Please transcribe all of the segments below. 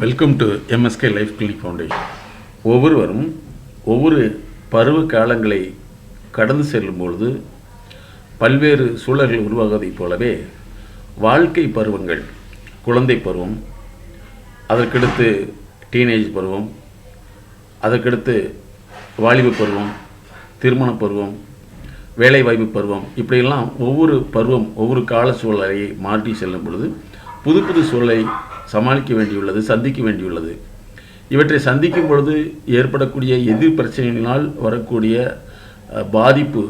Welcome to MSK life clinic foundation. ஒவ்வொருவரும் ஒவ்வொரு பருவ காலங்களை கடந்து செல்லும் பொழுது பல்வேறு சூழல்கள் உருவாவதைப் போலவே வாழ்க்கை பருவங்கள், குழந்தை பருவம், அதற்கடுத்து டீனேஜ் பருவம், அதற்கடுத்து வாலிப பருவம், திருமண பருவம், வேலைவாய்ப்பு பருவம், இப்படியெல்லாம் ஒவ்வொரு பருவம் ஒவ்வொரு கால சூழலை மாற்றி செல்லும் பொழுது புது புது சூழலை சமாளிக்க வேண்டியுள்ளது, சந்திக்க வேண்டியுள்ளது. இவற்றை சந்திக்கும் பொழுது ஏற்படக்கூடிய எதிர் பிரச்சனைகளினால் வரக்கூடிய பாதிப்பு,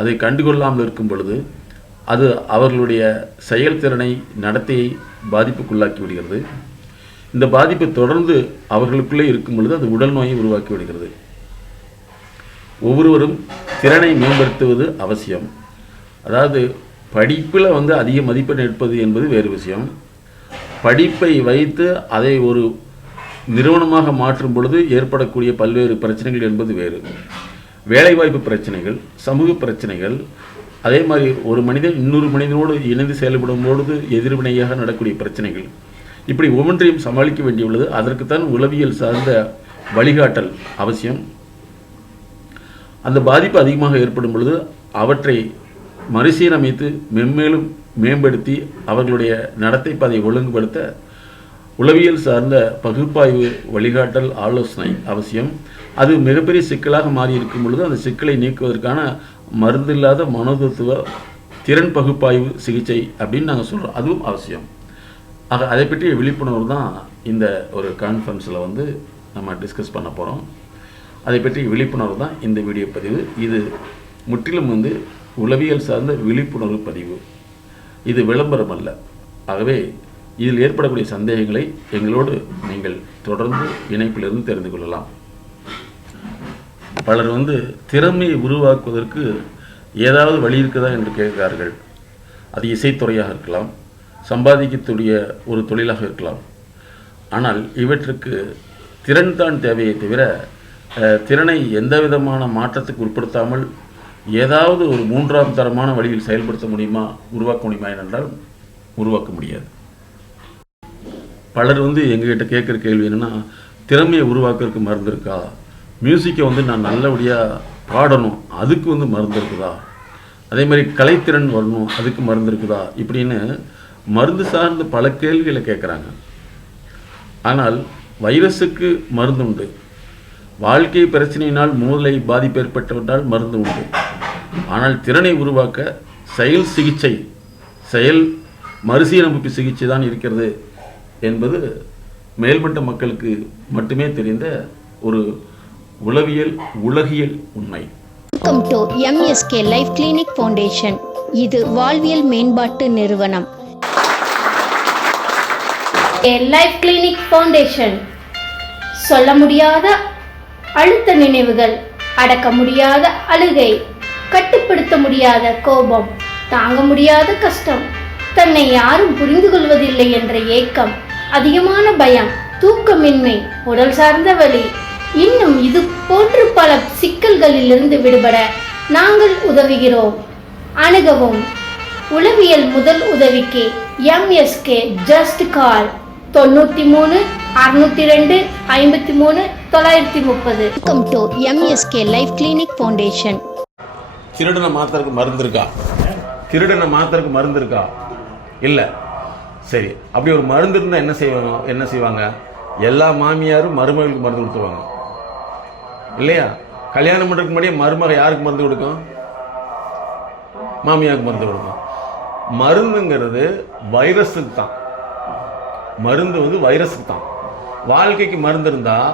அதை கண்டுகொள்ளாமல் இருக்கும் பொழுது அது அவர்களுடைய செயல்திறனை, நடத்தையை பாதிப்புக்குள்ளாக்கி விடுகிறது. இந்த பாதிப்பு தொடர்ந்து அவர்களுக்குள்ளே இருக்கும் பொழுது அது உடல் நோயை உருவாக்கி விடுகிறது. ஒவ்வொருவரும் திறனை மேம்படுத்துவது அவசியம். அதாவது படிப்பில் அதிக மதிப்பெண் எடுப்பது என்பது வேறு விஷயம். படிப்பை வைத்து அதை ஒரு நிறுவனமாக மாற்றும் பொழுது ஏற்படக்கூடிய பல்வேறு பிரச்சனைகள் என்பது வேறு. வேலைவாய்ப்பு பிரச்சனைகள், சமூக பிரச்சனைகள், அதே மாதிரி ஒரு மனிதன் இன்னொரு மனிதனோடு இணைந்து செயல்படும் பொழுது எதிர்வினையாக நடக்கூடிய பிரச்சனைகள், இப்படி ஒவ்வொன்றையும் சமாளிக்க வேண்டியுள்ளது. அதற்குத்தான் உளவியல் சார்ந்த வழிகாட்டல் அவசியம். அந்த பாதிப்பு அதிகமாக ஏற்படும் பொழுது அவற்றை மறுசீரமைத்து மென்மேலும் மேம்படுத்தி அவர்களுடைய நடத்தை பாதையை ஒழுங்குபடுத்த உளவியல் சார்ந்த பகுப்பாய்வு, வழிகாட்டல், ஆலோசனை அவசியம். அது மிகப்பெரிய சிக்கலாக மாறி இருக்கும் பொழுது அந்த சிக்கலை நீக்குவதற்கான மருந்தில்லாத மனோதத்துவ திறன் பகுப்பாய்வு சிகிச்சை அப்படின்னு நாங்கள் சொல்கிறோம், அதுவும் அவசியம். ஆக அதை பற்றிய விழிப்புணர்வு தான் இந்த ஒரு கான்ஃபரன்ஸில் நம்ம டிஸ்கஸ் பண்ண போகிறோம். அதை பற்றிய விழிப்புணர்வு தான் இந்த வீடியோ பதிவு. இது முற்றிலும் உளவியல் சார்ந்த விழிப்புணர்வு பதிவு. இது விளம்பரம் அல்ல. ஆகவே இதில் ஏற்படக்கூடிய சந்தேகங்களை எங்களோடு நீங்கள் தொடர்ந்து இணைப்பிலிருந்து தெரிந்து கொள்ளலாம். பலர் திறமையை உருவாக்குவதற்கு ஏதாவது வழி இருக்குதா என்று கேட்கிறார்கள். அது இசைத்துறையாக இருக்கலாம், சம்பாதிக்கக்கூடிய ஒரு தொழிலாக இருக்கலாம். ஆனால் இவற்றுக்கு திறன் தான் தேவையை தவிர திறனை எந்த விதமான மாற்றத்துக்கு உட்படுத்தாமல் ஏதாவது ஒரு மூன்றாம் தரமான வழியில் செயல்படுத்த முடியுமா, உருவாக்க முடியுமா என்றால் உருவாக்க முடியாது. பலர் எங்ககிட்ட கேட்குற கேள்வி என்னென்னா, திறமையை உருவாக்குறதுக்கு மருந்து இருக்கா, மியூசிக்கை நான் நல்லபடியாக பாடணும் அதுக்கு மருந்து இருக்குதா, அதே மாதிரி கலைத்திறன் வரணும் அதுக்கு மருந்து இருக்குதா, இப்படின்னு மருந்து சார்ந்து பல கேள்விகளை கேட்குறாங்க. ஆனால் வைரஸுக்கு மருந்து உண்டு, வாழ்க்கை பிரச்சனையினால் மூளை பாதிப்பு ஏற்பட்டவற்றால் மருந்து உண்டு. ஆனால் திறனை உருவாக்க செயல் சிகிச்சை, செயல் மறுசீரமைப்பு சிகிச்சை தான் இருக்கிறது என்பது மேல்மட்ட மக்களுக்கு மட்டுமே தெரிந்த ஒரு உளவியல், உலகியல் உண்மை. Welcome to MSK life clinic foundation. இது வாழ்வியல் மேம்பாட்டு நிறுவனம். லைஃப் கிளினிக் ஃபவுண்டேஷன் சொல்ல முடியாத அழுத்த நினைவுகள், அடக்க முடியாத அழுகை, கட்டுப்படுத்த முடியாத கோபம், தாங்க முடியாத கஷ்டம், தன்னை யாரும் புரிந்து கொள்வதில்லை என்ற ஏக்கம், அதிகமான பயம், தூக்கமின்மை, உடல் சார்ந்த வலி, இன்னும் இது போன்று பல சிக்கல்களிலிருந்து விடுபட நாங்கள் உதவுகிறோம். அணுகவும். உளவியல் முதல் உதவிக்கு MSK just call 93 602 53 930. Welcome to MSK life clinic foundation. திருடனை மாத்திரக்கு மருந்து இருக்கா? திருடனை மாத்திரக்கு மருந்து இருக்கா? இல்லை. சரி, அப்படி ஒரு மருந்து இருந்தால் என்ன செய்வாங்க? எல்லா மாமியாரும் மருமகளுக்கு மருந்து கொடுத்துருவாங்க இல்லையா? கல்யாணம் பண்ணுறதுக்கு முன்னாடியே மருமக யாருக்கு மருந்து கொடுக்கும்? மாமியாருக்கு மருந்து கொடுக்கும். மருந்துங்கிறது வைரஸுக்கு தான். மருந்து வைரஸுக்கு தான். வாழ்க்கைக்கு மருந்து இருந்தால்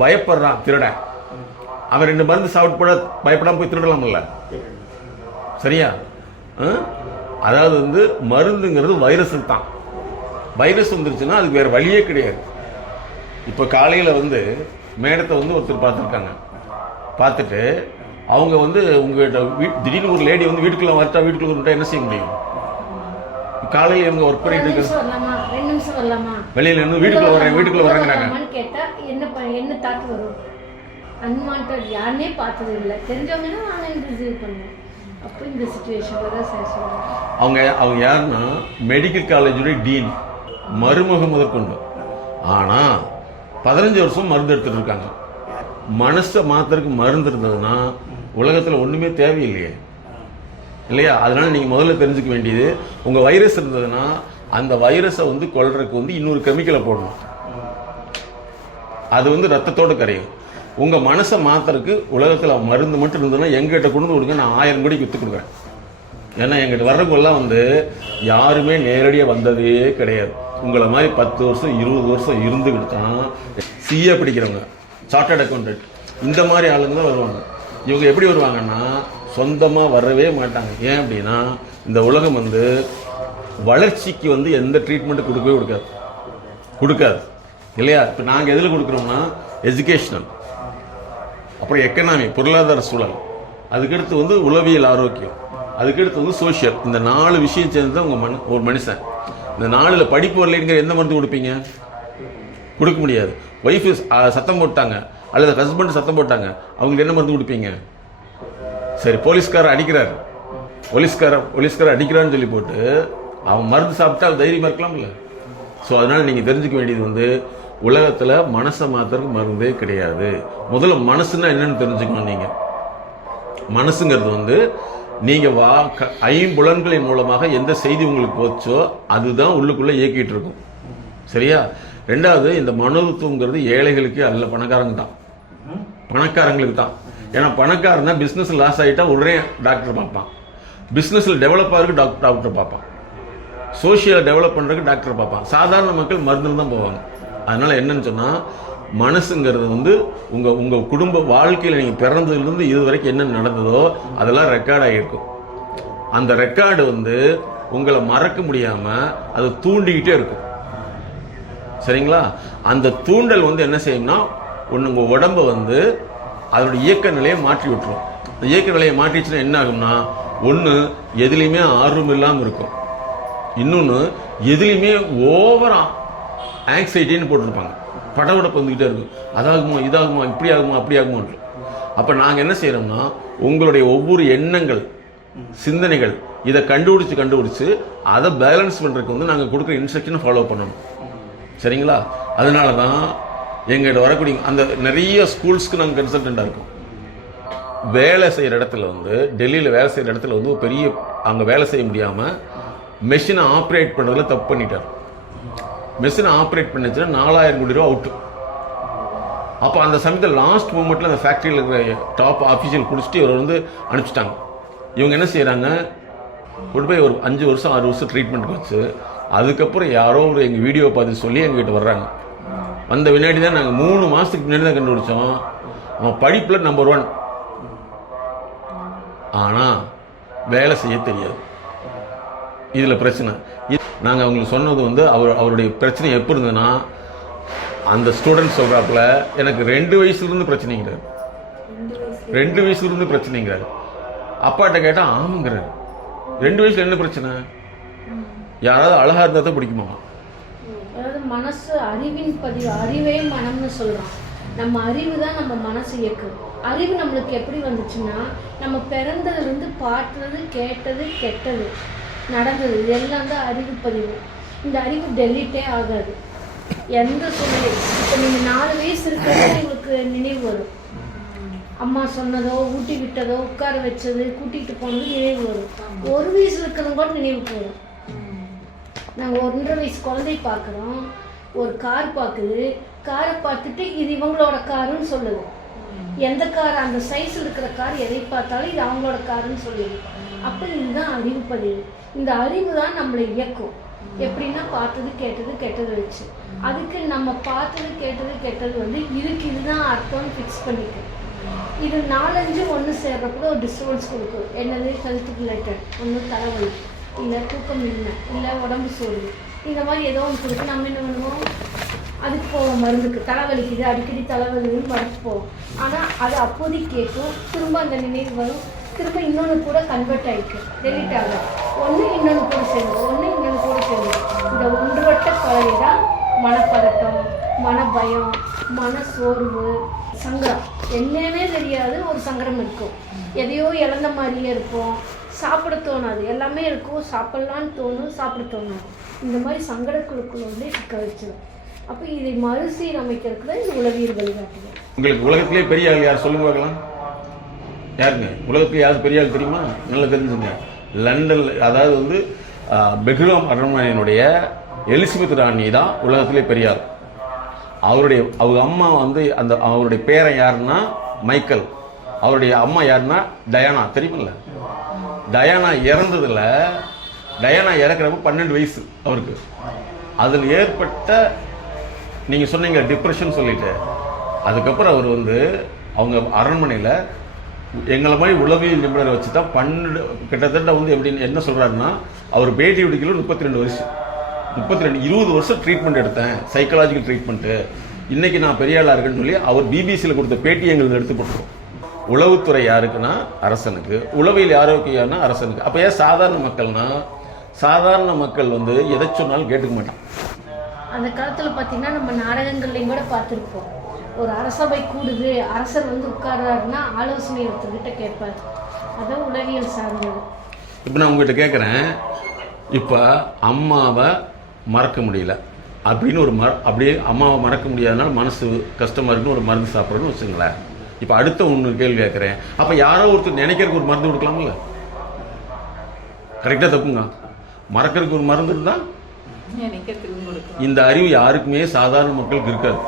பயப்படுறான் திருடன், அவன் 2 மருந்து சாப்பிட்டு போட பயப்படாமல் போய் திருடலாம்ல, சரியா? அதாவது மருந்துங்கிறது வைரஸுக்கு தான். வைரஸ் வந்துருச்சுன்னா அதுக்கு வேறு வழியே கிடையாது. இப்போ காலையில் மேடத்தை ஒருத்தர் பார்த்துருக்காங்க. பார்த்துட்டு அவங்க உங்கள்கிட்ட திடீர்னு ஒரு லேடி வீட்டுக்குள்ளே வரட்டா, வீட்டுக்குள்ளே வந்துட்டா என்ன செய்ய முடியும்? காலையில் இவங்க ஒர்க் பண்ணிட்டு இருக்காங்க, வெளியில் இருந்து வீட்டுக்குள்ள வர்றாங்க. என்ன தாத்து வரும்? அன்வான்ட் யாருனே பார்த்தது இல்லை, தெரிஞ்சவங்கன்னா ஆன்லைன் ரிசீவ் பண்ணுவோம். அப்போ இந்த சிச்சுவேஷனில் தான் சார் சொல்லுவாங்க. அவங்க யாருன்னா மெடிக்கல் காலேஜுடைய டீன், மருமக முதற்கொண்டு ஆனால் 15 வருஷம் மருந்து எடுத்துகிட்டு இருக்காங்க. மனசை மாத்திரக்கு மருந்து இருந்ததுன்னா உலகத்தில் ஒன்றுமே தேவையில்லையே இல்லையா? அதனால நீங்கள் முதல்ல தெரிஞ்சுக்க வேண்டியது, உங்கள் வைரஸ் இருந்ததுன்னா அந்த வைரஸை வந்து கொல்றதுக்கு வந்து இன்னொரு கெமிக்கலை போடணும். அது வந்து ரத்தத்தோடு கரையும். உங்கள் மனசை மாத்திரக்கு உலகத்தில் மருந்து மட்டும் இருந்ததுன்னா எங்கிட்ட கொண்டு வந்து கொடுங்க, நான் 1000 கோடிக்கு விற்று கொடுக்குறேன். ஏன்னா எங்கிட்ட வர்றவங்கெல்லாம் வந்து யாருமே நேரடியாக வந்ததே கிடையாது. உங்களை மாதிரி 10 வருஷம் 20 வருஷம் இருந்துக்கிட்டு தான் சிஏ படிக்கிறவங்க, சார்ட்டர்ட் அக்கௌண்டன்ட், இந்த மாதிரி ஆளுங்க தான் வருவாங்க. இவங்க எப்படி வருவாங்கன்னா சொந்தமாக வரவே மாட்டாங்க. ஏன் அப்படின்னா இந்த உலகம் வந்து வளர்ச்சிக்கு வந்து எந்த ட்ரீட்மெண்ட்டு கொடுக்கவே கொடுக்காது இல்லையா? இப்போ நாங்கள் எதில் கொடுக்குறோம்னா எஜுகேஷனல், அப்புறம் எக்கனாமி பொருளாதார சூழல், அதுக்கடுத்து வந்து உளவியல் ஆரோக்கியம், அதுக்கடுத்து வந்து சோஷியல். இந்த 4 விஷயம் சேர்ந்து தான் உங்கள் ஒரு மனுஷன். இந்த 4ல் படிப்பு வரலைங்கிற எந்த மருந்து கொடுப்பீங்க? கொடுக்க முடியாது. ஒய்ஃபு சத்தம் போட்டாங்க அல்லது ஹஸ்பண்ட் சத்தம் போட்டாங்க, அவங்களுக்கு என்ன மருந்து கொடுப்பீங்க? சரி, போலீஸ்காரர் அடிக்கிறார், போலீஸ்காரர் அடிக்கிறான்னு சொல்லி போட்டு அவன் மருந்து சாப்பிட்டா தைரியமாக இருக்கலாம்ல. ஸோ அதனால் நீங்கள் தெரிஞ்சுக்க வேண்டியது வந்து உலகத்தில் மனசை மாத்திரக்கு மருந்தே கிடையாது. முதல்ல மனசுன்னா என்னன்னு தெரிஞ்சுக்கணும். நீங்கள் மனசுங்கிறது வந்து நீங்கள் ஐம்புலன்களின் மூலமாக எந்த செய்தி உங்களுக்கு போச்சோ அதுதான் உள்ளுக்குள்ளே இயக்கிட்டு இருக்கும். சரியா? ரெண்டாவது, இந்த மனோதத்துவங்கிறது ஏழைகளுக்கு அல்ல, பணக்காரங்களுக்கு தான். ஏன்னா பணக்காரன் தான் பிஸ்னஸ் லாஸ் ஆகிட்டா உடனே டாக்டர் பார்ப்பான், பிஸ்னஸில் டெவலப் ஆகிறதுக்கு டாக்டர் பார்ப்பான், சோஷியலை டெவலப் பண்ணுறதுக்கு டாக்டர் பார்ப்பான். சாதாரண மக்கள் மருந்துல தான் போவாங்க. அதனால் என்னன்னு சொன்னால் மனசுங்கிறது வந்து உங்கள் குடும்ப வாழ்க்கையில் நீங்கள் பிறந்ததுலேருந்து இது வரைக்கும் என்ன நடந்ததோ அதெல்லாம் ரெக்கார்ட் ஆகியிருக்கும். அந்த ரெக்கார்டு வந்து உங்களை மறக்க முடியாமல் அதை தூண்டிக்கிட்டே இருக்கும். சரிங்களா? அந்த தூண்டல் வந்து என்ன செய்யும்னா உங்கள் உடம்பை வந்து அதோட இயக்க நிலையை மாற்றி விட்டுரும். அந்த இயக்க நிலையை மாற்றிச்சுன்னா என்ன ஆகும்னா, ஒன்று எதுலேயுமே ஆர்வம் இல்லாமல் இருக்கும், இன்னொன்று எதுலேயுமே ஓவரா ஆங்ஸைட்டின்னு போட்டிருப்பாங்க, படபடப்பு வந்துக்கிட்டே இருக்கும். அதாகுமா, இதாகுமா, இப்படி ஆகுமா, அப்படி ஆகுமான்னு. அப்போ நாங்கள் என்ன செய்கிறோம்னா உங்களுடைய ஒவ்வொரு எண்ணங்கள், சிந்தனைகள் இதை கண்டுபிடிச்சு அதை பேலன்ஸ் பண்ணுறதுக்கு வந்து நாங்கள் கொடுக்குற இன்ஸ்ட்ரக்ஷனை ஃபாலோ பண்ணணும். சரிங்களா? அதனால தான் எங்கள்கிட்ட வரக்கூடிய அந்த நிறைய ஸ்கூல்ஸ்க்கு நாங்கள் கன்சல்டண்ட்டாக இருக்கோம். வேலை செய்கிற இடத்துல வந்து டெல்லியில் வேலை செய்கிற இடத்துல வந்து பெரிய அங்கே வேலை செய்ய முடியாமல் மெஷினை ஆப்ரேட் பண்ணுறதுல தப்பு பண்ணிட்டார். மெஷினை ஆப்ரேட் பண்ணிச்சுன்னா 4000 கோடி ரூபா அவுட்டு. அப்போ அந்த சமயத்தில் லாஸ்ட் மூமெண்ட்டில் அந்த ஃபேக்ட்ரியில் இருக்கிற டாப் ஆஃபீஷியல் குடிச்சிட்டு இவர் வந்து அனுப்பிச்சிட்டாங்க. இவங்க என்ன செய்கிறாங்க, கொண்டு போய் ஒரு 5 வருஷம் 6 வருஷம் ட்ரீட்மெண்ட்டுக்கு வச்சு அதுக்கப்புறம் யாரோ ஒரு எங்கள் வீடியோ பார்த்து சொல்லி எங்ககிட்ட வர்றாங்க. அந்த வினாடி தான் நாங்கள் 3 மாதத்துக்கு முன்னாடி தான் கண்டுபிடிச்சோம் அவன் படிப்பில் நம்பர் 1, ஆனால் வேலை செய்ய தெரியாது. இதில் பிரச்சனை. நாங்கள் அவங்களுக்கு சொன்னது வந்து அவருடைய பிரச்சனை எப்போ இருந்ததுன்னா, அந்த ஸ்டூடெண்ட் சொல்கிறாப்புல எனக்கு 2 வயசுலேருந்து பிரச்சனைங்கிறார், 2 வயசுலேருந்து பிரச்சனைங்கிறார். அப்பாட்ட கேட்டால் ஆமாங்கிறார். 2 வயசில் என்ன பிரச்சனை? யாராவது அழகாக இருந்தால் தான் பிடிக்குமா? அதாவது மனசு அறிவின் பதிவு, அறிவே மனம்னு சொல்கிறோம். நம்ம அறிவு தான் நம்ம மனசு இயக்கும். அறிவு நம்மளுக்கு எப்படி வந்துச்சுன்னா, நம்ம பிறந்ததுலேருந்து பார்த்தது, கேட்டது, கெட்டது, நடந்தது இதெல்லாம் தான் அறிவு பதிவு. இந்த அறிவு டெலிட்டே ஆகாது எந்த சூழ்நிலை. இப்போ நீங்கள் 4 வயசு இருக்கிறதே உங்களுக்கு நினைவு வரும். அம்மா சொன்னதோ, ஊட்டி விட்டதோ, உட்கார வச்சது, கூட்டிகிட்டு போனது நினைவு வரும். 1 வயசு இருக்கிறது கூட நினைவுக்கு வரும். நாங்கள் 1.5 வயசு குழந்தை பார்க்குறோம், ஒரு கார் பார்க்குது, காரை பார்த்துட்டு இது இவங்களோட காருன்னு சொல்லுது. எந்த கார், அந்த சைஸில் இருக்கிற கார் எதை பார்த்தாலும் இது அவங்களோட காருன்னு சொல்லுது. அப்போ இதுதான் அறிவு பதிவு. இந்த அறிவு தான் நம்மளை இயக்கும். எப்படின்னா பார்த்தது கேட்டது கெட்டது வச்சு, அதுக்கு நம்ம பார்த்தது கேட்டது கெட்டது வந்து இதுக்கு இதுதான் அர்த்தம்னு ஃபிக்ஸ் பண்ணிக்கு. இது 4-5 ஒன்று சேர்றப்போ ஒரு டிஸ்டர்பன்ஸ் கொடுக்கும். என்னது? ஹெல்த்துக்கு ரிலேட்டட், ஒன்று தலைவலி, இல்லை தூக்கம் இல்லை உடம்பு சோர்வு, இந்த மாதிரி ஏதோ ஒன்று கொடுத்து நம்ம என்ன பண்ணுவோம், அதுக்கு போவோம் மருந்துக்கு. தலைவலிக்குது, அடிக்கடி தலைவலின்னு மருந்து போவோம். ஆனால் அது அப்போதைக்கு கேட்கும், திரும்ப அந்த நினைவு வரும், திரும்ப இன்னொன்று கூட கன்வெர்ட் ஆகிருக்கு, டெலிட் ஆகும். ஒன்று இன்னொன்று கூட சேர்ந்து இந்த ஒன்றுவட்ட கலவை தான் மனப்பதட்டம், மனபயம், மன சோர்வு, சங்கடம். என்னன்னே தெரியாது ஒரு சங்கடம் இருக்கும். எதையோ இழந்த மாதிரியே இருப்போம், சாப்பிட தோணாது, எல்லாமே இருக்கும், சாப்பிட்லான்னு தோணும், சாப்பிட தோணாது. இந்த மாதிரி சங்கடக்குழுக்கள் வந்து சிக்க வச்சிடும். அப்போ இதை மறுசீரமைக்கிறதுக்கு தான் இந்த உளவியல் வழிகாட்டுதல். உங்களுக்கு உலகத்திலே பெரிய ஆள் யார் சொல்லுங்க பார்க்கலாம்? யாருங்க உலகத்திலே யார் பெரிய ஆள் தெரியுமா? நல்லா தெரிஞ்சுங்க. லண்டன், அதாவது வந்து பெக்ராம் அரண்மனையினுடைய எலிசபெத் ராணி தான் உலகத்திலே பெரிய ஆள். அவங்க அம்மா வந்து அவருடைய பேரன் யாருன்னா மைக்கேல், அவருடைய அம்மா யாருன்னா டயானா, தெரியுமில்ல? டயானா இறந்ததில், டயானா இறக்குறப்ப 12 வயசு அவருக்கு. அதில் ஏற்பட்ட நீங்கள் சொன்னீங்க டிப்ரெஷன் சொல்லிட்டு, அதுக்கப்புறம் அவர் வந்து அவங்க அரண்மனையில் எங்களை மாதிரி உளவியல் நிபுணரை வச்சு தான் கிட்டத்தட்ட வந்து எப்படின்னு என்ன சொல்கிறாருன்னா, அவர் பேட்டி விடுக்கல 32 வருஷம், 20 வருஷம் ட்ரீட்மெண்ட் எடுத்தேன், சைக்காலஜிக்கல் ட்ரீட்மெண்ட்டு. இன்றைக்கி நான் பெரிய ஆளாக இருக்குன்னு சொல்லி அவர் பிபிசியில் கொடுத்த பேட்டி எங்களுக்கு எடுத்து போட்டுருவோம். உளவுத்துறை யாருக்குன்னா அரசனுக்கு, உளவியல் ஆரோக்கியம்னா அரசனுக்கு. அப்போ ஏன் சாதாரண மக்கள்னா, சாதாரண மக்கள் வந்து எதை சொன்னாலும் கேட்டுக்க மாட்டான். அந்த காலத்தில் பார்த்தீங்கன்னா நம்ம நாடகங்கள்லையும் கூட பார்த்துருப்போம். ஒரு அரசபை கூடுது, அரசர் வந்து உட்கார்றாருன்னா ஆலோசனை ஒருத்தர்கிட்ட கேட்பார். அதான் உளவியல் சார்ந்தது. இப்போ நான் உங்ககிட்ட கேட்குறேன், இப்போ அம்மாவை மறக்க முடியல அப்படின்னு அப்படியே அம்மாவை மறக்க முடியாதனால மனசு கஷ்டமாக இருக்குன்னு ஒரு மருந்து சாப்பிட்றோன்னு வச்சுங்களேன். இப்போ அடுத்த ஒன்று கேள்வி கேட்குறேன், அப்போ யாரோ ஒருத்தர் நினைக்கிறதுக்கு ஒரு மருந்து கொடுக்கலாம்ல? கரெக்டாக தப்புங்க. மறக்கிறதுக்கு ஒரு மருந்து இருந்தால் இந்த அறிவு யாருக்குமே சாதாரண மக்களுக்கு இருக்காது.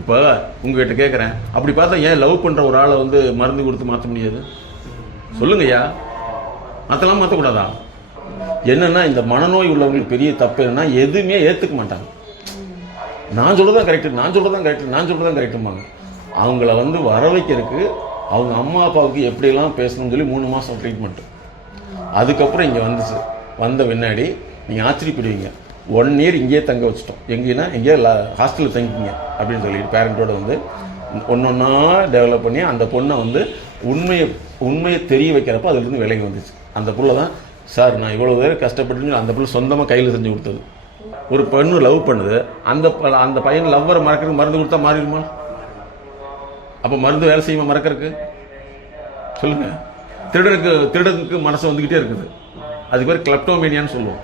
இப்போ உங்ககிட்ட கேட்குறேன், அப்படி பார்த்தா ஏன் லவ் பண்ணுற ஒரு ஆளை வந்து மருந்து கொடுத்து மாற்ற முடியாது? சொல்லுங்கய்யா, மாற்றலாம், மாற்றக்கூடாதா? என்னன்னா இந்த மனநோய் உள்ளவங்களுக்கு பெரிய தப்பு என்னன்னா எதுவுமே ஏற்றுக்க மாட்டாங்க. நான் சொல்றதான் கரெக்டு, நான் சொல்றதான் கரெக்டு, நான் சொல்றதான் கரெக்டும்பாங்க. அவங்கள வந்து வர வைக்கிறதுக்கு அவங்க அம்மா அப்பாவுக்கு எப்படியெல்லாம் பேசணும்னு சொல்லி 3 மாதம் ட்ரீட்மெண்ட்டு. அதுக்கப்புறம் இங்கே வந்துச்சு. வந்த பின்னாடி நீங்கள் ஆச்சரியப்படுவீங்க, 1 இயர் இங்கேயே தங்க வச்சுட்டோம். எங்கேன்னா எங்கேயே ஹாஸ்டலில் தங்கிக்கிங்க அப்படின்னு சொல்லிட்டு பேரண்ட்டோட வந்து ஒன்றா டெவலப் பண்ணி அந்த பொண்ணை வந்து உண்மையை தெரிய வைக்கிறப்ப அதுலேருந்து விலகி வந்துச்சு. அந்த புள்ள தான் சார் நான் இவ்வளோ பேர் கஷ்டப்பட்டுன்னு அந்த பிள்ளை சொந்தமாக கையில் செஞ்சு கொடுத்தது. ஒரு பெண்ணு லவ் பண்ணுது, அந்த பையன் லவ்வரை மறக்கிறதுக்கு மருந்து கொடுத்தா மாறிடுமா? அப்போ மருந்து வேலை செய்யுமா மறக்கிறதுக்கு? சொல்லுங்க. திருடனுக்கு மனசு வந்துக்கிட்டே இருக்குது, அதுக்கு பேர் கிளப்டோமேனியான்னு சொல்லுவோம்.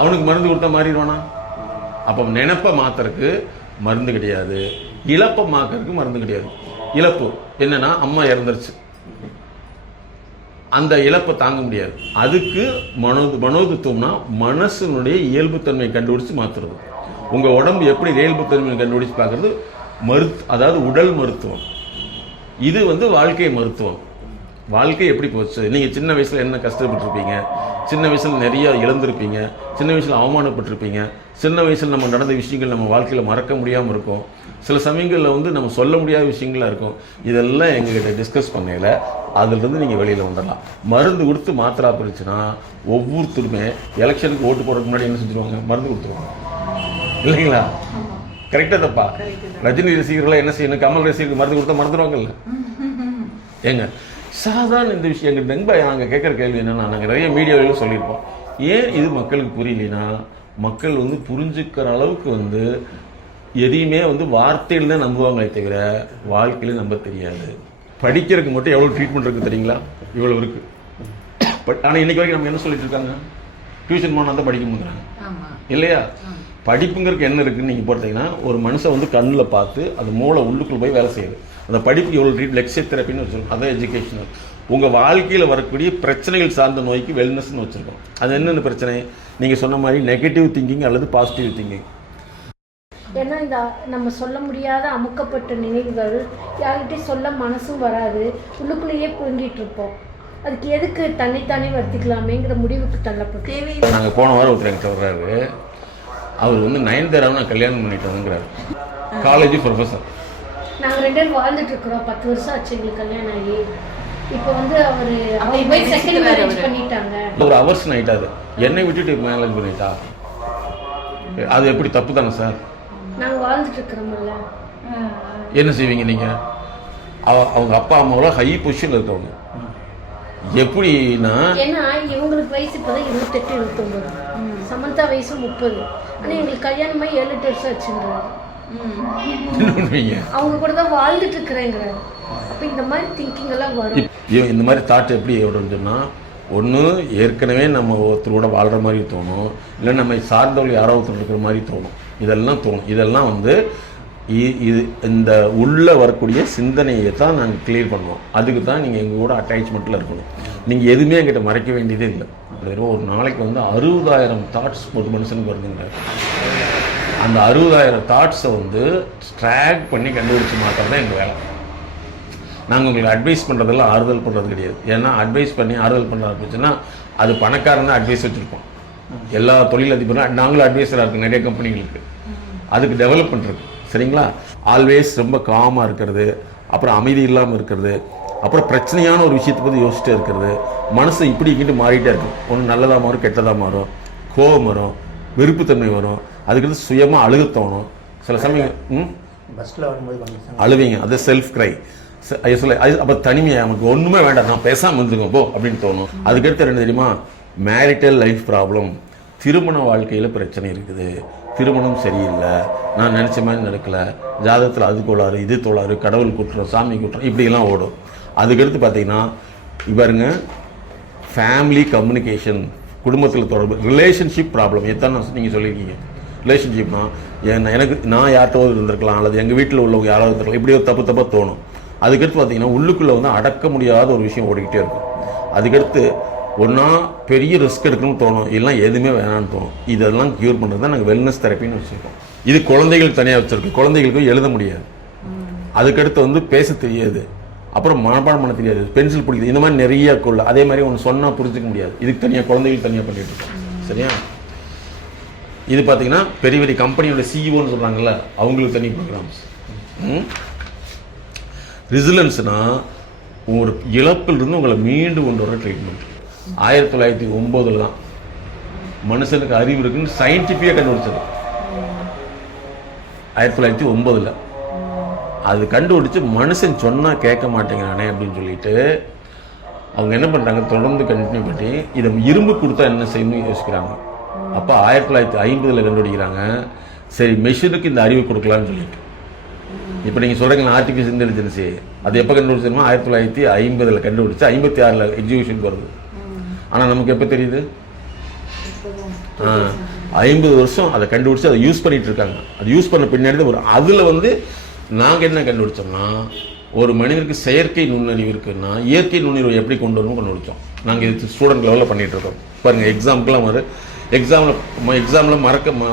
அவனுக்கு மருந்து கொடுத்தா மாறிடுவானா? அப்போ நினைப்பை மாத்துறதுக்கு மருந்து கிடையாது, இழப்பை மாக்கிறதுக்கு மருந்து கிடையாது. இழப்பு என்னன்னா அம்மா இறந்துருச்சு, அந்த இழப்பை தாங்க முடியாது. அதுக்கு மனோதத்துவம்னா மனசனுடைய இயல்புத்தன்மையை கண்டுபிடிச்சு மாற்றுறது. உங்கள் உடம்பு எப்படி இயல்புத்தன்மையை கண்டுபிடிச்சு பார்க்குறது அதாவது உடல் மருத்துவம். இது வந்து வாழ்க்கை மருத்துவம். வாழ்க்கை எப்படி போச்சு, நீங்கள் சின்ன வயசில் என்ன கஷ்டப்பட்டுருப்பீங்க, சின்ன வயசில் நிறைய இழந்திருப்பீங்க, சின்ன வயசில் அவமானப்பட்டிருப்பீங்க, சின்ன வயசில் நம்ம நடந்த விஷயங்கள் நம்ம வாழ்க்கையில் மறக்க முடியாமல் இருக்கும், சில சமயங்களில் வந்து நம்ம சொல்ல முடியாத விஷயங்களாக இருக்கும். இதெல்லாம் எங்ககிட்ட டிஸ்கஸ் பண்ணல, அதிலிருந்து நீங்கள் வெளியில் வந்துடலாம். மருந்து கொடுத்து மாத்திரா போயிடுச்சுன்னா ஒவ்வொருத்தருமே எலெக்ஷனுக்கு ஓட்டு போடுறதுக்கு முன்னாடி என்ன செஞ்சுருவாங்க, மருந்து கொடுத்துருவாங்க இல்லைங்களா? கரெக்டாக தப்பா? ரஜினி ரசிகர்களாக என்ன செய்யணும், கமல் ரசிகர்கள் மருந்து கொடுத்தா மறந்துடுவாங்கல்ல? ஏங்க சாதாரண இந்த விஷயம் எங்கள் நண்பா நாங்கள் கேட்குற கேள்வி என்னென்னா, நாங்கள் நிறைய மீடியாவிலும் சொல்லியிருப்போம், ஏன் இது மக்களுக்கு புரியலைன்னா, மக்கள் வந்து புரிஞ்சுக்கிற அளவுக்கு வந்து எதையுமே வந்து வார்த்தையில் தான் நம்புவாங்களே தவிர வாழ்க்கையில் நம்ப தெரியாது. படிக்கிறதுக்கு மட்டும் எவ்வளோ ட்ரீட்மெண்ட் இருக்குது தெரியுங்களா? இவ்வளோ இருக்குது. ஆனால் இன்றைக்கி வரைக்கும் நம்ம என்ன சொல்லிட்டு இருக்காங்க, டியூஷன் போனால் தான் படிக்க முடியுறாங்க இல்லையா? படிப்புங்கிறதுக்கு என்ன இருக்குதுன்னு நீங்கள் பார்த்தீங்கன்னா, ஒரு மனுஷன் வந்து கண்ணில் பார்த்து அது மூளை உள்ளுக்குள்ள போய் வேலை செய்யுது. அந்த படிப்புக்கு எவ்வளோ லெக்சர் தெரப்பின்னு வச்சுருக்கோம், அதான் எஜுகேஷனல். உங்கள் வாழ்க்கையில் வரக்கூடிய பிரச்சனைகள் சார்ந்த நோய்க்கு வெல்னஸ்ன்னு வச்சுருக்கோம். அது என்னென்ன பிரச்சனை? நீங்கள் சொன்ன மாதிரி நெகட்டிவ் திங்கிங் அல்லது பாசிட்டிவ் திங்கிங். ஏன்னா இந்த நம்ம சொல்ல முடியாத அமுக்கப்பட்ட நினைவுகள் யார்கிட்டையும் சொல்ல மனசும் வராது, உள்ளுக்குள்ளேயே புரிஞ்சிட்டு இருப்போம். அதுக்கு எதுக்கு தன்னைத்தானே வருத்திக்கலாமேங்கிற முடிவுக்கு தள்ளப்பட்டு நாங்கள் போன வாரம் ஒருத்தர் என்கிட்ட வர்றாரு, அவர் வந்து 9th நான் கல்யாணம் பண்ணிட்டு வந்துங்கிறாரு, காலேஜ் ப்ரொஃபஸர். நாங்கள் 2 பேரும் வாழ்ந்துட்டு இருக்கிறோம், 10 வருஷம் ஆச்சு எங்களுக்கு கல்யாணம் ஆகி. இப்போ வந்து அவர் போய் செகண்ட் மேரேஜ் பண்ணிட்டாங்க. ஒரு அவர்ஸ் ஆயிட்டாரு, என்னை விட்டுட்டு மேரேஜ் பண்ணிட்டா, அது எப்படி தப்பு தானே சார்? நாங்கள் வாழ்ந்துட்டு இருக்கிறோம்ல, என்ன செய்வீங்க நீங்கள்? அவங்க அப்பா அம்மாவோட ஹை பொசிஷனில் இருக்கவங்க எப்படின்னா, ஏன்னா இவங்களுக்கு வயசு இப்போதான் 28 29, சமந்தா வயசு 30. ஆனால் எங்களுக்கு கல்யாணமாகி 7-8 வருஷம் ஆச்சுன்றாரு. அவங்க கூட தான் வாழ்ந்துட்டு இருக்கிறேங்கிறாரு. அப்போ இந்த மாதிரி திங்கிங் எல்லாம் வரும். இந்த மாதிரி தாட் எப்படி வரும்னு சொன்னால், ஒன்று ஏற்கனவே நம்ம ஒருத்தரோட வாழ்கிற மாதிரி தோணும், இல்லை நம்ம சார்ந்தவர்கள் யாரோ ஒருத்தர் இருக்கிற மாதிரி தோணும். இதெல்லாம் தோணும். இதெல்லாம் வந்து இது இந்த உள்ளே வரக்கூடிய சிந்தனையை தான் நாங்கள் கிளியர் பண்ணுவோம். அதுக்கு தான் நீங்கள் எங்கள் கூட அட்டாச்மெண்ட்டில் இருக்கணும். நீங்கள் எதுவுமே எங்கிட்ட மறைக்க வேண்டியதே இல்லை. ஒரு நாளைக்கு வந்து 60,000 தாட்ஸ் ஒரு மனுஷனுக்கு வருதுங்க. அந்த 60,000 தாட்ஸை வந்து ட்ராக் பண்ணி கண்டுபிடிச்சி மாற்றம் தான் எங்கள் வேலை. நாங்கள் உங்களுக்கு அட்வைஸ் பண்ணுறதெல்லாம் ஆறுதல் பண்ணுறது கிடையாது. ஏன்னா அட்வைஸ் பண்ணி ஆறுதல் பண்ண ஆரம்பிச்சுன்னா அது பணக்காரன் தான் அட்வைஸ் வச்சுருப்போம். எல்லா தொழிலதிபரும் நாங்களும் அட்வைஸராக இருக்குது நிறைய கம்பெனிகளுக்கு. அதுக்கு டெவலப்மெண்ட் இருக்குது. சரிங்களா? ஆல்வேஸ் ரொம்ப காமாக இருக்கிறது, அப்புறம் அமைதி இல்லாமல் இருக்கிறது, அப்புறம் பிரச்சனையான ஒரு விஷயத்தை பற்றி யோசிச்சுட்டே இருக்கிறது, மனசு இப்படி இங்கிட்டு மாறிட்டே இருக்கும். ஒன்று நல்லதாக மாறும், கெட்டதாக மாறும், கோபம் வரும், வெறுப்புத்தன்மை வரும், அதுக்கு சுயமாக அழுக தோணும். சில சமயம் பஸ்ஸில் வரும்போது அழுவீங்க, அது செல்ஃப் கிரை. சொல்ல அப்போ தனிமையாக நமக்கு ஒன்றுமே வேண்டாம், நான் பேசாமல் இருந்துங்க போ அப்படின்னு தோணும். அதுக்கடுத்து என்ன தெரியுமா? மேரிட்டல் லைஃப் ப்ராப்ளம், திருமண வாழ்க்கையில் பிரச்சனை இருக்குது, திருமணம் சரியில்லை, நான் நினச்ச மாதிரி நடக்கலை, ஜாதகத்தில் அது கோளாறு, இது கோளாறு, கடவுள் குற்றம், சாமி குற்றம், இப்படிலாம் ஓடும். அதுக்கடுத்து பார்த்தீங்கன்னா பாருங்க, ஃபேமிலி கம்யூனிகேஷன், குடும்பத்தில் தொடர்பு, ரிலேஷன்ஷிப் ப்ராப்ளம். எத்தனை நீங்கள் சொல்லியிருக்கீங்க ரிலேஷன்ஷிப்னா நான் யார்கிட்ட இருந்திருக்கலாம், அல்லது எங்கள் வீட்டில் உள்ளவங்க யாராவது இருந்திருக்கலாம், இப்படி ஒரு தப்பாக தோணும். அதுக்கடுத்து பார்த்தீங்கன்னா உள்ளுக்குள்ளே வந்து அடக்க முடியாத ஒரு விஷயம் ஓடிக்கிட்டே இருக்கும். அதுக்கடுத்து ஒன்றா பெரிய ரிஸ்க் எடுக்கணும்னு தோணும், இல்லைனா எதுவுமே வேணான்னு தோணும். இதெல்லாம் க்யூர் பண்ணுறது தான் நாங்கள் வெல்னஸ் தெரப்பின்னு வச்சுருக்கோம். இது குழந்தைகளுக்கு தனியாக வச்சுருக்கோம். குழந்தைகளுக்கும் எழுத முடியாது, அதுக்கடுத்து வந்து பேச தெரியாது, அப்புறம் மனப்பாடம் பண்ண தெரியாது, பென்சில் பிடிக்குது, இந்த மாதிரி நிறைய கொள்ள. அதே மாதிரி ஒன்று சொன்னால் புரிஞ்சிக்க முடியாது. இதுக்கு தனியாக குழந்தைகளுக்கு தனியாக பண்ணிட்டு இருக்கோம். சரியா? இது பார்த்தீங்கன்னா பெரிய பெரிய கம்பெனியோட சிஇஓன்னு சொல்கிறாங்கல்ல, அவங்களுக்கு தனி ப்ரோக்ராம்ஸ். ரெசிலன்ஸ்னால் ஒரு இழப்பிலிருந்து உங்களை மீண்டு கொண்டு வர ட்ரீட்மெண்ட். 1909 தான் மனுஷனுக்கு அறிவு இருக்குன்னு சயின்டிஃபிக்காக கண்டுபிடிச்சது. 1909 அது கண்டுபிடிச்சு மனுஷன் சொன்னால் கேட்க மாட்டேங்கிறானே அப்படின்னு சொல்லிட்டு அவங்க என்ன பண்ணுறாங்க, தொடர்ந்து கண்டினியூ பண்ணி இதை இரும்பு கொடுத்தா என்ன செய்யணும்னு யோசிக்கிறாங்க. அப்போ 1950 கண்டுபிடிக்கிறாங்க, சரி மெஷினுக்கு இந்த அறிவு கொடுக்கலான்னு சொல்லிட்டு. இப்போ நீங்கள் சொல்கிறீங்களா ஆர்டிஃபிஷியல் இன்டெலிஜென்ஸு, அது எப்போ கண்டுபிடிச்சிருமோ 1950 கண்டுபிடிச்சு 56 எக்ஸிக்யூஷனுக்கு வருது. ஆனால் நமக்கு எப்போ தெரியுது? 50 வருஷம் அதை கண்டுபிடிச்சி அதை யூஸ் பண்ணிகிட்டு இருக்காங்க. அது யூஸ் பண்ண பின்னாடி ஒரு அதில் வந்து நாங்கள் என்ன கண்டுபிடிச்சோம்னா, ஒரு மனிதனுக்கு செயற்கை நுண்ணறிவு இருக்குன்னா இயற்கை நுண்ணறிவு எப்படி கொண்டு வரணும் கண்டுபிடிச்சோம். நாங்கள் இது ஸ்டூடெண்ட் லெவலில் பண்ணிகிட்டு இருக்கோம். பாருங்கள், எக்ஸாமுக்குலாம் எக்ஸாமில்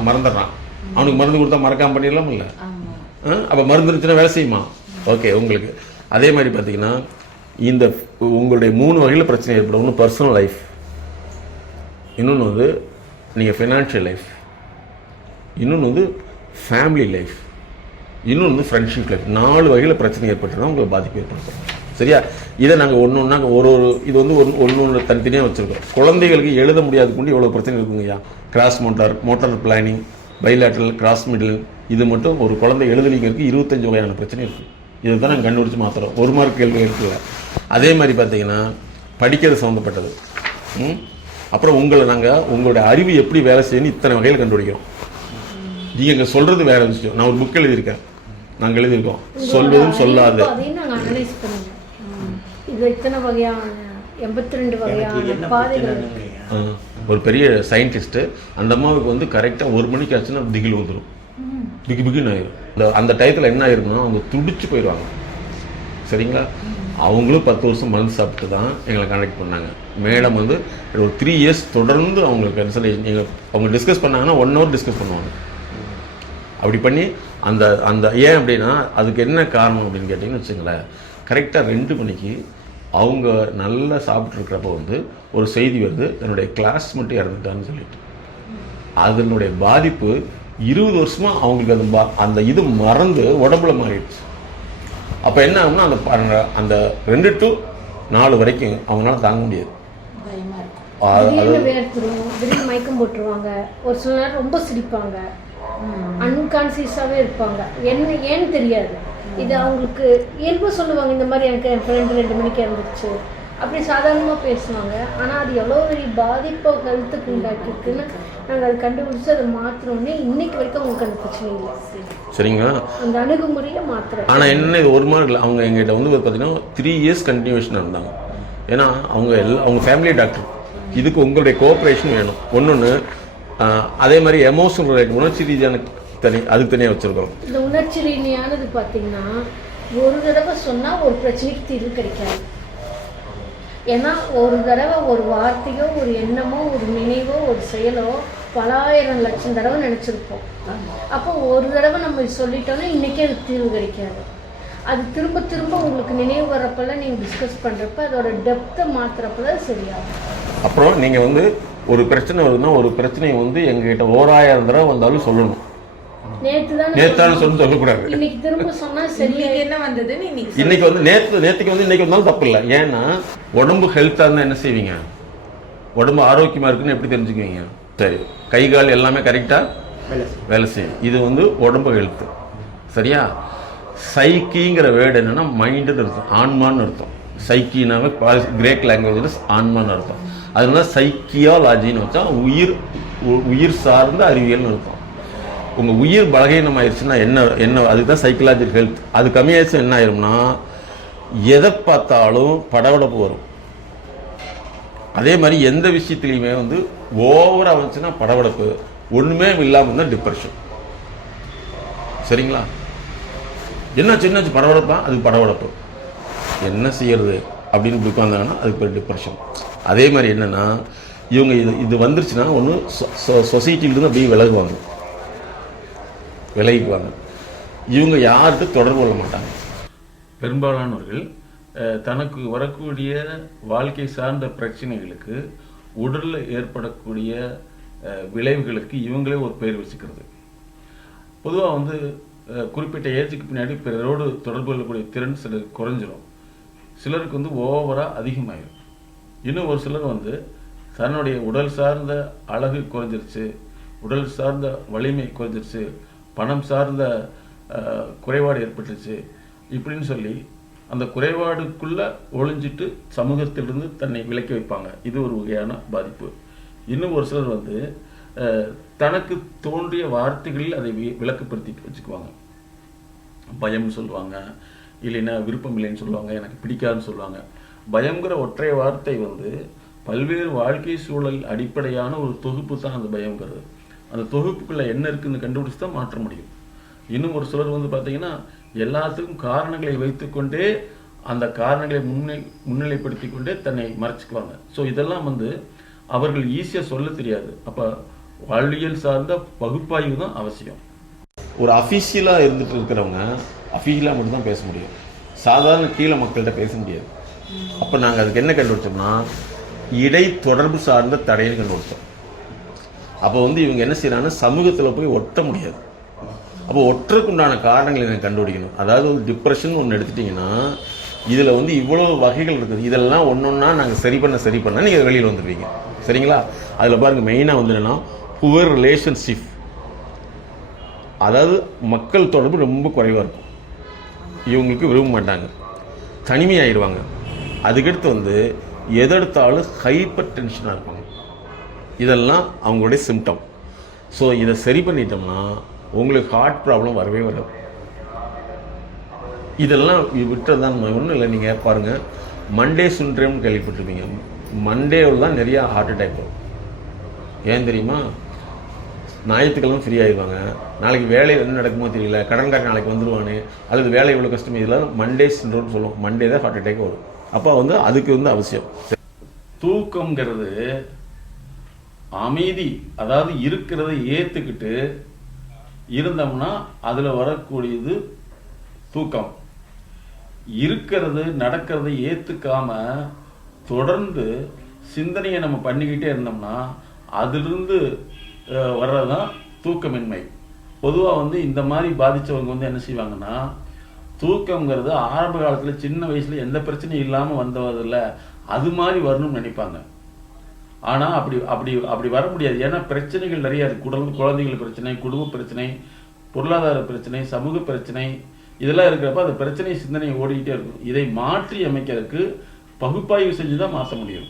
மறந்துடுறான். அவனுக்கு மருந்து கொடுத்தா மறக்காமல் பண்ணிடலாம் இல்லை? அப்போ மருந்து இருந்துச்சுன்னா வேலை செய்யுமா? ஓகே. உங்களுக்கு அதே மாதிரி பார்த்தீங்கன்னா இந்த உங்களுடைய 3 வகையில் பிரச்சனை ஏற்படும். ஒன்று பர்சனல் லைஃப், இன்னொன்று வந்து நீங்கள் ஃபினான்ஷியல் லைஃப், இன்னொன்று வந்து ஃபேமிலி லைஃப், இன்னொன்று வந்து ஃப்ரெண்ட்ஷிப் லைஃப். 4 வகையில் பிரச்சனை ஏற்பட்டுனா உங்களுக்கு பாதிப்பு ஏற்படுத்தும். சரியா? இதை நாங்கள் ஒன்று ஒன்றா இது வந்து ஒன்று தனித்தனியாக வச்சுருக்கோம். குழந்தைகளுக்கு எழுத முடியாது கொண்டு எவ்வளோ பிரச்சனை இருக்குங்கய்யா. Cross motor planning, bilateral, cross middle, இது மட்டும் ஒரு குழந்தை எழுதலிங்கிறதுக்கு 25 வகையான பிரச்சனை இருக்குது. இதை தான் நாங்கள் கண்டுபிடிச்சி மாத்திரம். 1 மார்க் கேள்வி இருக்குல்ல. அதே மாதிரி பார்த்தீங்கன்னா படிக்கிறது சம்மந்தப்பட்டது. அப்புறம் உங்களுடைய அறிவு எப்படி வேலை செய்யணும் இத்தனை வகையில் கண்டுபிடிக்கிறோம். நீங்கள் இங்கே சொல்கிறது வேற விஷயம். நான் ஒரு புக் எழுதியிருக்கேன், நாங்கள் எழுதியிருக்கோம், சொல்வதும் சொல்லாது. ஒரு பெரிய சயின்டிஸ்ட்டு அந்த அம்மாவுக்கு வந்து கரெக்டாக 1 மணிக்கு ஆச்சுன்னா திகில் வந்துடும், பிகுன்னு ஆயிரும். அந்த டயத்தில் என்ன ஆயிருக்குன்னா அவங்க துடிச்சு போயிடுவாங்க. சரிங்களா? அவங்களும் 10 வருஷம் மருந்து சாப்பிட்டு தான் எங்களை கனெக்ட் பண்ணாங்க. மேடம் வந்து ஒரு 3 இயர்ஸ் தொடர்ந்து அவங்களுக்கு கன்சல்டேஷன் அவங்க டிஸ்கஸ் பண்ணாங்கன்னா 1 hour டிஸ்கஸ் பண்ணுவாங்க. அப்படி பண்ணி அந்த ஏன் அப்படின்னா அதுக்கு என்ன காரணம் அப்படின்னு கேட்டிங்கன்னு வச்சுங்களேன், கரெக்டாக 2 மணிக்கு அவங்க நல்லா சாப்பிட்ருக்கிறப்ப வந்து ஒரு செய்தி வருது, என்னுடைய கிளாஸ் மட்டும் இறந்துட்டான்னு சொல்லிட்டு. அதனுடைய பாதிப்பு 20 வருஷமாக அவங்களுக்கு அந்த இது மறந்து உடம்புல மாறிடுச்சு. அப்போ என்ன ஆகும்னா அந்த 2 to 4 வரைக்கும் அவங்களால தாங்க முடியாது. மயக்கம் போட்டுருவாங்க, ஒரு சில நேரம் ரொம்ப சிரிப்பாங்க, அன்கான்சியஸாகவே இருப்பாங்க. ஏன்னு தெரியாது. இது அவங்களுக்கு இயல்பாக சொல்லுவாங்க, இந்த மாதிரி எனக்கு என் ஃப்ரெண்டு 2 மணிக்கு இறந்துச்சு அப்படி சாதாரணமாக பேசுவாங்க. ஆனால் அது எவ்வளோ பெரிய பாதிப்பை ஹெல்த்துக்கு உண்டாக்கிருக்குன்னு நாங்கள் அதை கண்டுபிடிச்சி அதை மாற்றினோடனே இன்னைக்கு வரைக்கும் அவங்களுக்கு அந்த பிரச்சனை இல்லை. சரிங்களா? அந்த அணுகுமுறையை மாத்திரம். ஆனால் என்ன இது 1 மார்க் இல்லை, அவங்க எங்கிட்ட வந்து பார்த்தீங்கன்னா 3 இயர்ஸ் கண்டினியூஷனாக இருந்தாங்க. ஏன்னா அவங்க ஃபேமிலி டாக்டர். இதுக்கு உங்களுடைய கோஆப்ரேஷன் வேணும். ஒன்று அதே மாதிரி எமோஷனல் ரிலேட், உணர்ச்சி ரீதியான அதுக்கு தனியாக வச்சுருக்கோம். இந்த உணர்ச்சி ரீதியானது பார்த்தீங்கன்னா ஒரு தடவை சொன்னால் ஒரு பிரச்சனைக்கு தீர்வு கிடைக்காது. ஏன்னா ஒரு தடவை ஒரு வார்த்தையோ ஒரு எண்ணமோ ஒரு நினைவோ ஒரு செயலோ பலாயிரம் லட்சம் தடவை நினச்சிருப்போம். அப்போ ஒரு தடவை நம்ம சொல்லிட்டோன்னா இன்றைக்கே அதுக்கு தீர்வு கிடைக்காது. அது திரும்ப திரும்ப உங்களுக்கு நினைவு வரப்பெல்லாம் நீங்கள் டிஸ்கஸ் பண்ணுறப்ப அதோட டெப்த்தை மாற்றுறப்ப சரியாகும். அப்புறம் நீங்கள் வந்து ஒரு பிரச்சனை வருதுன்னா ஒரு பிரச்சனையை வந்து எங்ககிட்ட 1000 தடவை வந்தாலும் சொல்லணும். நேத்தான சொல்லக்கூடாது. இன்னைக்கு திரும்ப சொன்னா சரி. என்ன வந்தது இன்னைக்கு வந்து நேற்றுக்கு வந்து இன்னைக்கு வந்தாலும் தப்பு இல்லை. ஏன்னா உடம்பு ஹெல்த்தாக இருந்தால் என்ன செய்வீங்க? உடம்பு ஆரோக்கியமாக இருக்குன்னு எப்படி தெரிஞ்சுக்குவீங்க? சரி, கை கால் எல்லாமே கரெக்டாக வேலை செய்யும். இது வந்து உடம்பு ஹெல்த்து. சரியா? சைக்கிங்கிற வேர்டு என்னன்னா மைண்டுன்னு அர்த்தம், ஆன்மான்னு அர்த்தம். சைக்கினாவே கிரேக் லாங்குவேஜில் ஆன்மான்னு அர்த்தம். அதனால சைக்கியாலஜின்னு வச்சா உயிர் சார்ந்த அறிவியல்னு அர்த்தம். உங்கள் உயிர் பலகீனம் ஆயிடுச்சுன்னா என்ன அதுக்கு தான் சைக்கலாஜிக்கல் ஹெல்த். அது கம்மியாயிடுச்சு என்ன ஆயிரும்னா எதை பார்த்தாலும் படபடப்பு வரும். அதே மாதிரி எந்த விஷயத்துலையுமே வந்து ஓவராக வந்துச்சுன்னா படபடப்பு, ஒன்றுமே இல்லாமல் இருந்தால் டிப்ரெஷன். சரிங்களா? என்ன சின்ன படபடப்பா, அதுக்கு படபடப்பு. என்ன செய்யறது அப்படின்னு இப்படி உட்காந்தாங்கன்னா அதுக்கு பேர் டிப்ரெஷன். அதே மாதிரி என்னென்னா இவங்க இது வந்துருச்சுன்னா ஒன்று சொசைட்டிலிருந்து அப்படியே விலகிக்குவாங்க. இவங்க யார்கிட்ட தொடர்பு கொள்ள மாட்டாங்க. பெரும்பாலானவர்கள் தனக்கு வரக்கூடிய வாழ்க்கை சார்ந்த பிரச்சனைகளுக்கு உடலில் ஏற்படக்கூடிய விளைவுகளுக்கு இவங்களே ஒரு பெயர் வச்சுக்கிறது. பொதுவாக வந்து குறிப்பிட்ட ஏஜுக்கு பின்னாடி பிறரோடு தொடர்பு கொள்ளக்கூடிய திறன் சிலருக்கு குறைஞ்சிரும். சிலருக்கு வந்து ஓவராக அதிகமாயிடும். இன்னும் ஒரு சிலர் வந்து தன்னுடைய உடல் சார்ந்த அழகு குறைஞ்சிருச்சு, உடல் சார்ந்த வலிமை குறைஞ்சிருச்சு, பணம் சார்ந்த குறைபாடு ஏற்பட்டுச்சு இப்படின்னு சொல்லி அந்த குறைபாடுக்குள்ளே ஒளிஞ்சிட்டு சமூகத்திலிருந்து தன்னை விலக்கி வைப்பாங்க. இது ஒரு வகையான பாதிப்பு. இன்னும் ஒரு சிலர் வந்து தனக்கு தோன்றிய வார்த்தைகளில் அதை விளக்கப்படுத்தி வச்சுக்குவாங்க. பயம்னு சொல்லுவாங்க, இல்லைன்னா விருப்பம் இல்லைன்னு சொல்லுவாங்க, எனக்கு பிடிக்காதுன்னு சொல்லுவாங்க. பயங்கிற ஒற்றை வார்த்தை வந்து பல்வேறு வாழ்க்கை சூழல் அடிப்படையான ஒரு தொகுப்பு தான் அந்த பயங்கிறது. அந்த தொகுப்புக்குள்ளே என்ன இருக்குன்னு கண்டுபிடிச்சு தான் மாற்ற முடியும். இன்னும் ஒரு சிலர் வந்து பார்த்தீங்கன்னா எல்லாத்துக்கும் காரணங்களை வைத்துக்கொண்டே அந்த காரணங்களை முன்னிலைப்படுத்தி கொண்டே தன்னை மறைச்சிக்குவாங்க. ஸோ இதெல்லாம் வந்து அவர்கள் ஈஸியாக சொல்ல தெரியாது. அப்போ வாழ்வியல் சார்ந்த பகுப்பாய்வு தான் அவசியம். ஒரு அஃபீஷியலாக இருந்துட்டு இருக்கிறவங்க அஃபீஷியலாக மட்டும்தான் பேச முடியும், சாதாரண கீழே மக்கள்கிட்ட பேச முடியாது. அப்போ நாங்கள் அதுக்கு என்ன கண்டுபிடிச்சோம்னா இடை தொடர்பு சார்ந்த தடையை கண்டுபிடிச்சோம். அப்போ வந்து இவங்க என்ன செய்யறாங்கன்னா சமூகத்தில் போய் ஒட்ட முடியாது. அப்போ ஒற்றக்குண்டான காரணங்களை நீங்கள் கண்டுபிடிக்கணும். அதாவது ஒரு டிப்ரெஷன் ஒன்று எடுத்துட்டிங்கன்னா இதில் வந்து இவ்வளோ வகைகள் இருக்குது. இதெல்லாம் ஒன்றொன்னா நாங்கள் சரி பண்ண நீங்கள் வெளியில் வந்துடுவீங்க. சரிங்களா? அதில் பாருங்கள், மெயினாக வந்து என்னென்னா புவர் ரிலேஷன்ஷிப், அதாவது மக்கள் தொடர்பு ரொம்ப குறைவாக இருக்கும், இவங்களுக்கு விரும்ப மாட்டாங்க, தனிமையாகிடுவாங்க. அதுக்கடுத்து வந்து எதெடுத்தாலும் ஹைப்பர் டென்ஷனாக இருப்பாங்க. இதெல்லாம் அவங்களுடைய சிம்டம். ஸோ இதை சரி பண்ணிட்டோம்னா உங்களுக்கு ஹார்ட் ப்ராப்ளம் வரவே வராது. இதெல்லாம் விட்டுறது தான் ஒன்றும் இல்லை. நீங்கள் பாருங்கள், மண்டே சிண்ட்ரோம்னு கேள்விப்பட்டிருப்பீங்க. மண்டேவில் தான் நிறையா ஹார்ட் அட்டாக் வரும். ஏன் தெரியுமா? ஞாயிற்றுக்கிழமை ஃப்ரீ ஆகிடுவாங்க, நாளைக்கு வேலையில் என்ன நடக்குமோ தெரியல, கடன்காரன் நாளைக்கு வந்துடுவானு, அல்லது வேலை இவ்வளோ கஷ்டம், இதெல்லாம் மண்டே சிண்ட்ரோம்னு சொல்லுவோம். மண்டே தான் ஹார்ட் அட்டாக் வரும். அப்போ வந்து அதுக்கு வந்து அவசியம். தூக்கங்கிறது அமைதி, அதாவது இருக்கிறத ஏற்றுக்கிட்டு இருந்தோம்னா அதில் வரக்கூடியது தூக்கம். இருக்கிறது நடக்கிறதை ஏற்றுக்காம தொடர்ந்து சிந்தனையை நம்ம பண்ணிக்கிட்டே இருந்தோம்னா அதிலிருந்து வர்றதுதான் தூக்கமின்மை. பொதுவாக வந்து இந்த மாதிரி பாதித்தவங்க வந்து என்ன செய்வாங்கன்னா, தூக்கங்கிறது ஆரம்ப காலத்தில் சின்ன வயசில் எந்த பிரச்சனையும் இல்லாமல் வந்ததில்ல, அது மாதிரி வரணும்னு நினைப்பாங்க. ஆனால் அப்படி வர முடியாது. ஏன்னா பிரச்சனைகள் நிறையா இருக்குது. குழந்தைகள் பிரச்சனை, குடும்ப பிரச்சனை, பொருளாதார பிரச்சனை, சமூக பிரச்சனை, இதெல்லாம் இருக்கிறப்ப அந்த பிரச்சனை சிந்தனை ஓடிக்கிட்டே இருக்கும். இதை மாற்றி அமைக்கிறதுக்கு பகுப்பாய்வு செஞ்சு தான் மாற்ற முடியும்.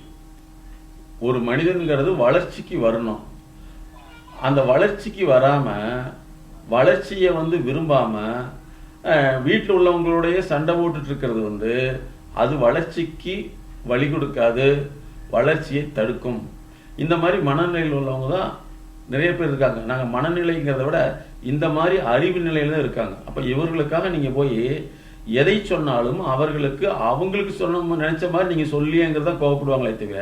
ஒரு மனிதனுங்கிறது வளர்ச்சிக்கு வரணும். அந்த வளர்ச்சிக்கு வராமல், வளர்ச்சியை வந்து விரும்பாமல் வீட்டில் உள்ளவங்களோடைய சண்டை போட்டுட்டு இருக்கிறது வந்து அது வளர்ச்சிக்கு வழி கொடுக்காது, வளர்ச்சியை தடுக்கும். இந்த மாதிரி மனநிலையில் உள்ளவங்க தான் நிறைய பேர் இருக்காங்க. நாங்கள் மனநிலைங்கிறத விட இந்த மாதிரி அறிவு நிலையில தான் இருக்காங்க. அப்போ இவர்களுக்காக நீங்கள் போய் எதை சொன்னாலும் அவர்களுக்கு அவங்களுக்கு சொன்ன நினைச்ச மாதிரி நீங்கள் சொல்லியங்கிறத கோவப்படுவாங்களே தவிர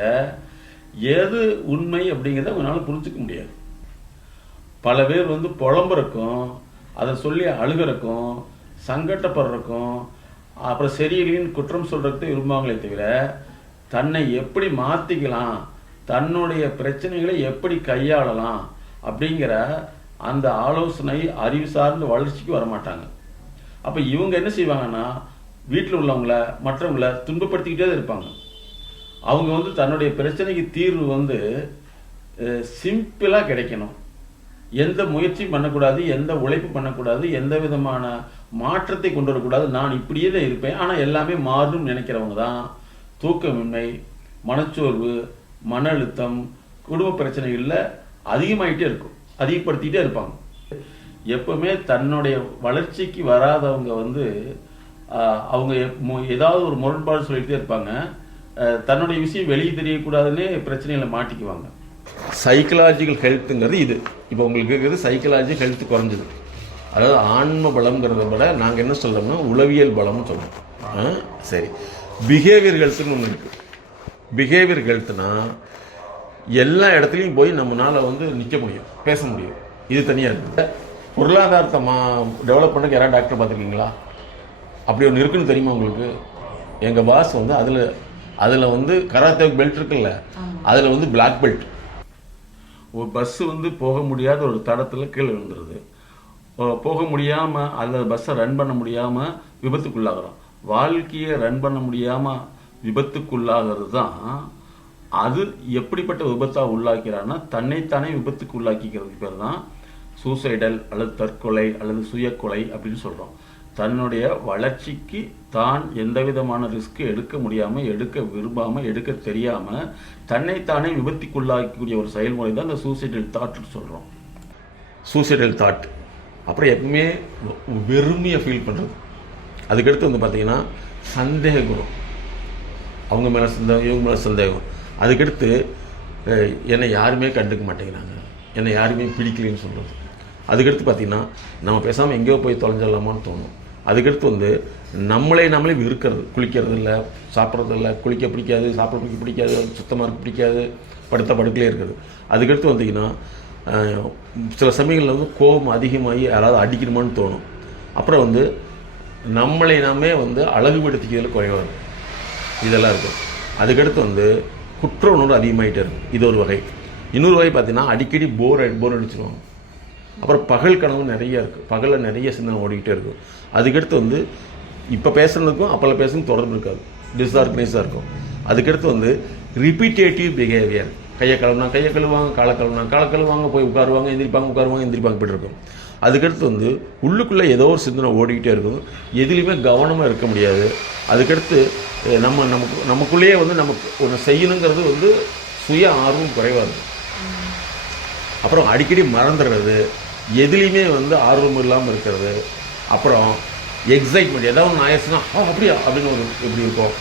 எது உண்மை அப்படிங்கிறத அவங்களால புரிஞ்சுக்க முடியாது. பல பேர் வந்து புலம்புறக்கும், அதை சொல்லி அழுகிறக்கும், சங்கட்டப்படுறக்கும், அப்புறம் சரியில்லைன்னு குற்றம் சொல்றதுக்கு விரும்புவாங்களே தவிர தன்னை எப்படி மாற்றிக்கலாம், தன்னுடைய பிரச்சனைகளை எப்படி கையாளலாம் அப்படிங்கிற அந்த ஆலோசனை அறிவு சார்ந்த வளர்ச்சிக்கு வரமாட்டாங்க. அப்போ இவங்க என்ன செய்வாங்கன்னா வீட்டில் உள்ளவங்கள மற்றவங்கள துன்பப்படுத்திக்கிட்டே தான் இருப்பாங்க. அவங்க வந்து தன்னுடைய பிரச்சனைக்கு தீர்வு வந்து சிம்பிளாக கிடைக்கணும், எந்த முயற்சியும் பண்ணக்கூடாது, எந்த உழைப்பு பண்ணக்கூடாது, எந்த விதமான மாற்றத்தை கொண்டு வரக்கூடாது, நான் இப்படியே தான் இருப்பேன் ஆனால் எல்லாமே மாறும் நினைக்கிறவங்க தான் தூக்கமின்மை, மனச்சோர்வு, மன அழுத்தம், குடும்ப பிரச்சனைகளில் அதிகமாகிட்டே இருக்கும், அதிகப்படுத்திக்கிட்டே இருப்பாங்க. எப்பவுமே தன்னுடைய வளர்ச்சிக்கு வராதவங்க வந்து அவங்க ஏதாவது ஒரு முரண்பாடு சொல்லிகிட்டே இருப்பாங்க. தன்னுடைய விஷயம் வெளியே தெரியக்கூடாதுன்னே பிரச்சனைகளை மாட்டிக்குவாங்க. சைக்கலாஜிக்கல் ஹெல்த்துங்கிறது இது. இப்போ உங்களுக்கு இருக்கிறது சைக்கலாஜிக்கல் ஹெல்த் குறைஞ்சது. அதாவது ஆன்ம பலம்ங்கிறத விட நாங்கள் என்ன சொல்கிறோம்னா உளவியல் பலம்னு சொல்கிறோம். சரி, பிஹேவியர் ஹெல்த்துன்னு ஒன்று இருக்குது. பிஹேவியர் ஹெல்த்னா எல்லா இடத்துலையும் போய் நம்மளால் வந்து நிற்க முடியும், பேச முடியும். இது தனியாக இருக்குது. பொருளாதாரத்தை டெவலப் பண்ணக்கு யாராவது டாக்டர் பார்த்துருக்கீங்களா? அப்படி ஒன்று இருக்குன்னு தெரியுமா உங்களுக்கு? எங்கள் பாஸ் வந்து அதில் வந்து கராத்தே பெல்ட் இருக்குல்ல, அதில் வந்து பிளாக் பெல்ட். ஒரு பஸ்ஸு வந்து போக முடியாத ஒரு தடத்தில் கீழே விழுந்துருது. போக முடியாமல் அந்த பஸ்ஸை ரன் பண்ண முடியாமல் விபத்துக்குள்ளாகிறோம். வாழ்க்கையை ரன் பண்ண முடியாமல் விபத்துக்குள்ளாகிறது தான். அது எப்படிப்பட்ட விபத்தாக உள்ளாக்கிறான்னா தன்னைத்தானே விபத்துக்கு உள்ளாக்கிக்கிறதுக்கு பேர் தான் சூசைடல் அல்லது தற்கொலை அல்லது சுயக்கொலை அப்படின்னு சொல்கிறோம். தன்னுடைய வளர்ச்சிக்கு தான் எந்த விதமான ரிஸ்க் எடுக்க முடியாமல், எடுக்க விரும்பாமல், எடுக்க தெரியாமல் தன்னைத்தானே விபத்துக்குள்ளாக்கக்கூடிய ஒரு செயல்முறை தான் இந்த சூசைடல் தாட்னு சொல்கிறோம். Suicidal thought. அப்புறம் எப்பவுமே வெறுமையை ஃபீல் பண்ணுறது. அதுக்கடுத்து வந்து பார்த்தீங்கன்னா சந்தேக குணம், அவங்க மேலே சந்தேகம், இவங்க மேலே சந்தேகம். அதுக்கடுத்து என்னை யாருமே கண்டுக்க மாட்டேங்கிறாங்க, என்னை யாருமே பிடிக்கலன்னு சொல்கிறது. அதுக்கடுத்து பார்த்திங்கன்னா நம்ம பேசாமல் எங்கேயோ போய் தொலைஞ்சிடலாமான்னு தோணும். அதுக்கடுத்து வந்து நம்மளே வெறுக்கிறது, குளிக்கிறது இல்லை, சாப்பிட்றது இல்லை, குளிக்க பிடிக்காது, சாப்பிட பிடிக்காது, சுத்தமாக இருக்க பிடிக்காது, படுத்த படுக்கலே இருக்குது. அதுக்கடுத்து வந்தீங்கன்னா சில சமயங்களில் வந்து கோபம் அதிகமாகி யாராவது அடிக்கணுமான்னு தோணும். அப்புறம் வந்து நம்மளை நாமே வந்து அழகுபடுத்திக்கிறதுல குறைவாக இருக்கும். இதெல்லாம் இருக்கும். அதுக்கடுத்து வந்து குற்ற உணர்வு அதிகமாகிட்டே இருக்கும். இது ஒரு வகை. இன்னொரு வகை பார்த்திங்கன்னா அடிக்கடி போர் அடிச்சிருவாங்க. அப்புறம் பகல் கனவு நிறைய இருக்குது, பகலில் நிறைய சிந்தனை ஓடிக்கிட்டே இருக்கும். அதுக்கடுத்து வந்து இப்போ பேசுகிறதுக்கும் அப்போல்லாம் பேசுறதுக்கும் தொடர்பு இருக்காது, டிஸ்ஆர்கனைஸாக இருக்கும். அதுக்கடுத்து வந்து ரிப்பீட்டேட்டிவ் பிஹேவியர், கையை கழுவாங்க, காலை கழுவாங்க, போய் உட்காருவாங்க, எந்திரிப்பாங்க, இப்படி இருக்கும். அதுக்கடுத்து வந்து உள்ளுக்குள்ளே ஏதோ ஒரு சிந்தனை ஓடிக்கிட்டே இருக்கும், எதுலேயுமே கவனமாக இருக்க முடியாது. அதுக்கடுத்து நமக்குள்ளேயே வந்து நமக்கு ஒன்று செய்யணுங்கிறது வந்து சுய ஆர்வம் குறைவாக இருக்கும். அப்புறம் அடிக்கடி மறந்துடுறது, எதுலேயுமே வந்து ஆர்வம் இல்லாமல் இருக்கிறது. அப்புறம் எக்ஸைட்மெண்ட், ஏதாவது ஒன்று ஆயிடுச்சுன்னா அப்படியா அப்படின்னு ஒரு எப்படி இருக்கும்.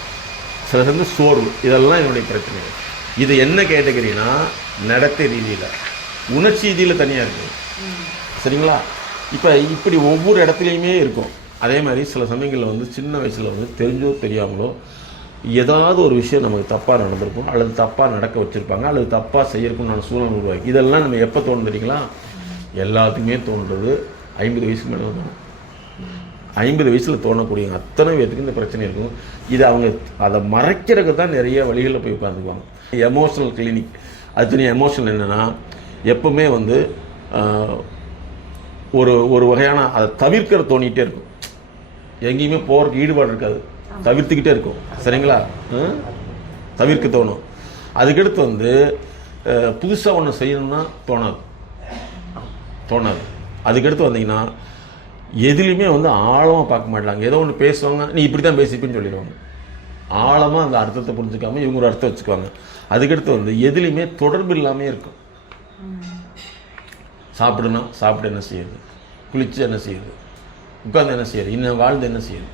சில சமயம் சோர்வு. இதெல்லாம் என்னுடைய பிரச்சனை. இது என்ன கேட்டகரினா நடத்தை ரீதியில், உணர்ச்சி ரீதியில் தனியாக இருக்குது. சரிங்களா? இப்போ இப்படி ஒவ்வொரு இடத்துலையுமே இருக்கும். அதே மாதிரி சில சமயங்களில் வந்து சின்ன வயசில் வந்து தெரிஞ்சோ தெரியாமலோ ஏதாவது ஒரு விஷயம் நமக்கு தப்பாக நடந்திருக்கும், அல்லது தப்பாக நடக்க வச்சுருப்பாங்க, அல்லது தப்பாக செய்யறதுக்கும் நான் சூழ்நிலை உருவாக்கி. இதெல்லாம் நம்ம எப்போ தோணும் தெரியுங்களா? எல்லாத்துக்குமே தோன்றது 50 வயசுக்கு மேலே தோணும். 50 வயசில் தோணக்கூடிய அத்தனை பேருக்கு இந்த பிரச்சனை இருக்கும். இது அவங்க அதை மறைக்கிறதுக்கு தான் நிறைய வழிகளில் போய் உட்காந்துக்குவாங்க. எமோஷனல் கிளினிக், அது தனி. எமோஷனல் என்னென்னா எப்பவுமே வந்து ஒரு வகையான அதை தவிர்க்கிற தோணிகிட்டே இருக்கும். எங்கேயுமே போகிறதுக்கு ஈடுபாடு இருக்காது, தவிர்த்துக்கிட்டே இருக்கும். சரிங்களா? தவிர்க்க தோணும். அதுக்கடுத்து வந்து புதுசாக ஒன்று செய்யணும்னா தோணாது. அதுக்கடுத்து வந்தீங்கன்னா எதுலேயுமே வந்து ஆழமாக பார்க்க மாட்டாங்க. ஏதோ ஒன்று பேசுவாங்க, நீ இப்படி தான் பேசிப்பேன்னு சொல்லிடுவாங்க. ஆழமாக அந்த அர்த்தத்தை புரிஞ்சுக்காமல் இவங்க ஒரு அர்த்தம் வச்சுக்குவாங்க. அதுக்கடுத்து வந்து எதுலேயுமே தொடர்பு இல்லாமே இருக்கும். சாப்பிட்டு என்ன செய்யுது, குளிச்சு என்ன செய்யுது, உட்காந்து என்ன செய்யுது, இன்னும் வாழ்ந்து என்ன செய்யுது,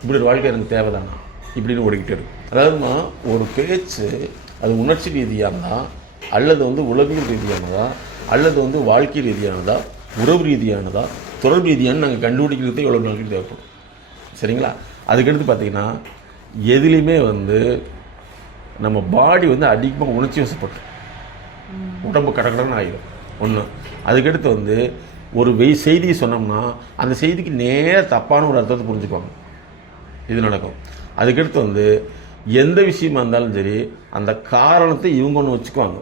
இப்படி ஒரு வாழ்க்கை எனக்கு தேவைதானா இப்படின்னு ஓடிக்கிட்டே இருக்கும். அதாவதுமா ஒரு பேச்சு அது உணர்ச்சி ரீதியாக இருந்தால் அல்லது வந்து உளவியல் ரீதியானதா, அல்லது வந்து வாழ்க்கை ரீதியானதா, உறவு ரீதியானதா, தொடர்பு ரீதியான நாங்கள் கண்டுபிடிக்கிறதுக்கு எவ்வளோ நாளைக்கு தேவைப்படும். சரிங்களா? அதுக்கடுத்து பார்த்தீங்கன்னா எதுலேயுமே வந்து நம்ம பாடி வந்து அதிகமாக உணர்ச்சி வசப்பட்டு உடம்பு கடகடன்னு ஆகிடும் ஒன்று. அதுக்கடுத்து வந்து ஒரு செய்தியை சொன்னோம்னா அந்த செய்திக்கு நேர தப்பான ஒரு அர்த்தத்தை புரிஞ்சுக்குவாங்க. இது நடக்கும். அதுக்கடுத்து வந்து எந்த விஷயமா இருந்தாலும் சரி அந்த காரணத்தை இவங்க ஒன்று வச்சுக்குவாங்க,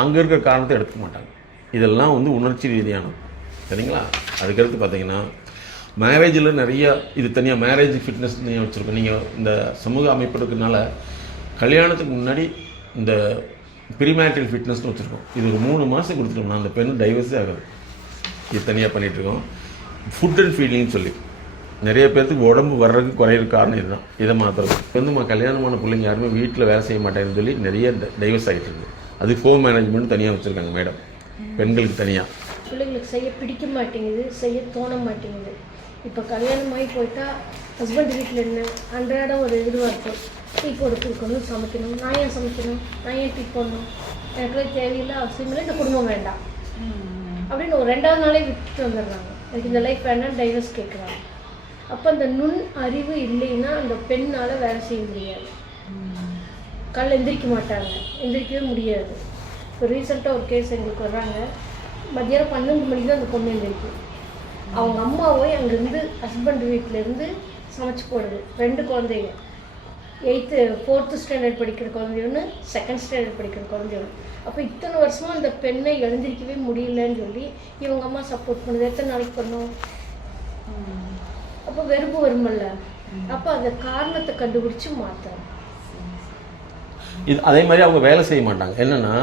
அங்கே இருக்கிற காரணத்தை எடுத்துக்க மாட்டாங்க. இதெல்லாம் வந்து உணர்ச்சி ரீதியானது. சரிங்களா? அதுக்கடுத்து பார்த்தீங்கன்னா மேரேஜில் நிறைய இது தனியாக மேரேஜ் ஃபிட்னஸ் தனியாக வச்சுருக்கோம். நீங்கள் இந்த சமூக அமைப்பு இருக்கிறதுனால கல்யாணத்துக்கு முன்னாடி இந்த ப்ரீமேரிட்டல் ஃபிட்னஸ்னு வச்சுருக்கோம். இது ஒரு 3 மாதம் கொடுத்துட்டோம்னா அந்த பெண் டைவர்ஸே ஆகாது. இது தனியாக பண்ணிகிட்ருக்கோம். ஃபுட் அண்ட் ஃபீடிங்னு சொல்லி நிறைய பேர்த்துக்கு உடம்பு வர்றதுக்கு குறையிற காரணம் இதுதான். இதை மாத்திரம் வந்து கல்யாணமான பிள்ளைங்க யாருமே வீட்டில் வேலை செய்ய மாட்டேன்னு சொல்லி நிறைய டைவர்ஸ் ஆகிட்டு இருக்குது. அது ஹோம் மேனேஜ்மெண்ட் தனியாக வச்சுருக்காங்க மேடம், பெண்களுக்கு தனியாக. பிள்ளைங்களுக்கு செய்ய பிடிக்க மாட்டேங்குது, செய்ய தோண மாட்டேங்குது. இப்போ கல்யாணமாகி போயிட்டா ஹஸ்பண்ட் வீட்டில் என்ன அன்றாடம் ஒரு இதுவாக இருக்கும். டீ போட்டு கொடுக்கணும், சமைக்கணும், நான் ஏன் சமைக்கணும், நான் ஏன் டீ போடணும், எனக்குள்ளே தேவையில்லை, அவசியம் இல்லை, இந்த குடும்பம் வேண்டாம் அப்படின்னு ஒரு 2வது நாளே விட்டுட்டு வந்துடுறாங்க. எனக்கு இந்த லைஃப் வேண்டாம், டைவர்ஸ் கேட்குறாங்க. அப்போ அந்த நுண் அறிவு இல்லைன்னா அந்த பெண்ணால் வேலை செய்ய முடியாது. காலையில் எந்திரிக்க மாட்டாங்க, எந்திரிக்கவே முடியாது. இப்போ ரீசெண்டாக ஒரு கேஸ் எங்களுக்கு வர்றாங்க. மத்தியானம் 12 மணிக்கு தான் அந்த பொண்ணு எந்திரிக்கும். அவங்க அம்மாவே அங்கேருந்து ஹஸ்பண்ட் வீட்டிலேருந்து சமைச்சு போடுது. 2 குழந்தைங்க, 4th ஸ்டாண்டர்ட் படிக்கிற குழந்தை ஒன்று, 2nd ஸ்டாண்டர்ட் படிக்கிற குழந்தை ஒன்று. அப்போ இத்தனை வருஷமாக அந்த பெண்ணை எழுந்திரிக்கவே முடியலன்னு சொல்லி இவங்க அம்மா சப்போர்ட் பண்ணுது. எத்தனை நாளைக்கு பண்ணோம்? அப்போ வெறுப்பு வருமல்ல. அப்போ அந்த காரணத்தை கண்டுபிடிச்சு மாற்றணும். இது அதே மாதிரி அவங்க வேலை செய்ய மாட்டாங்க. என்னென்னா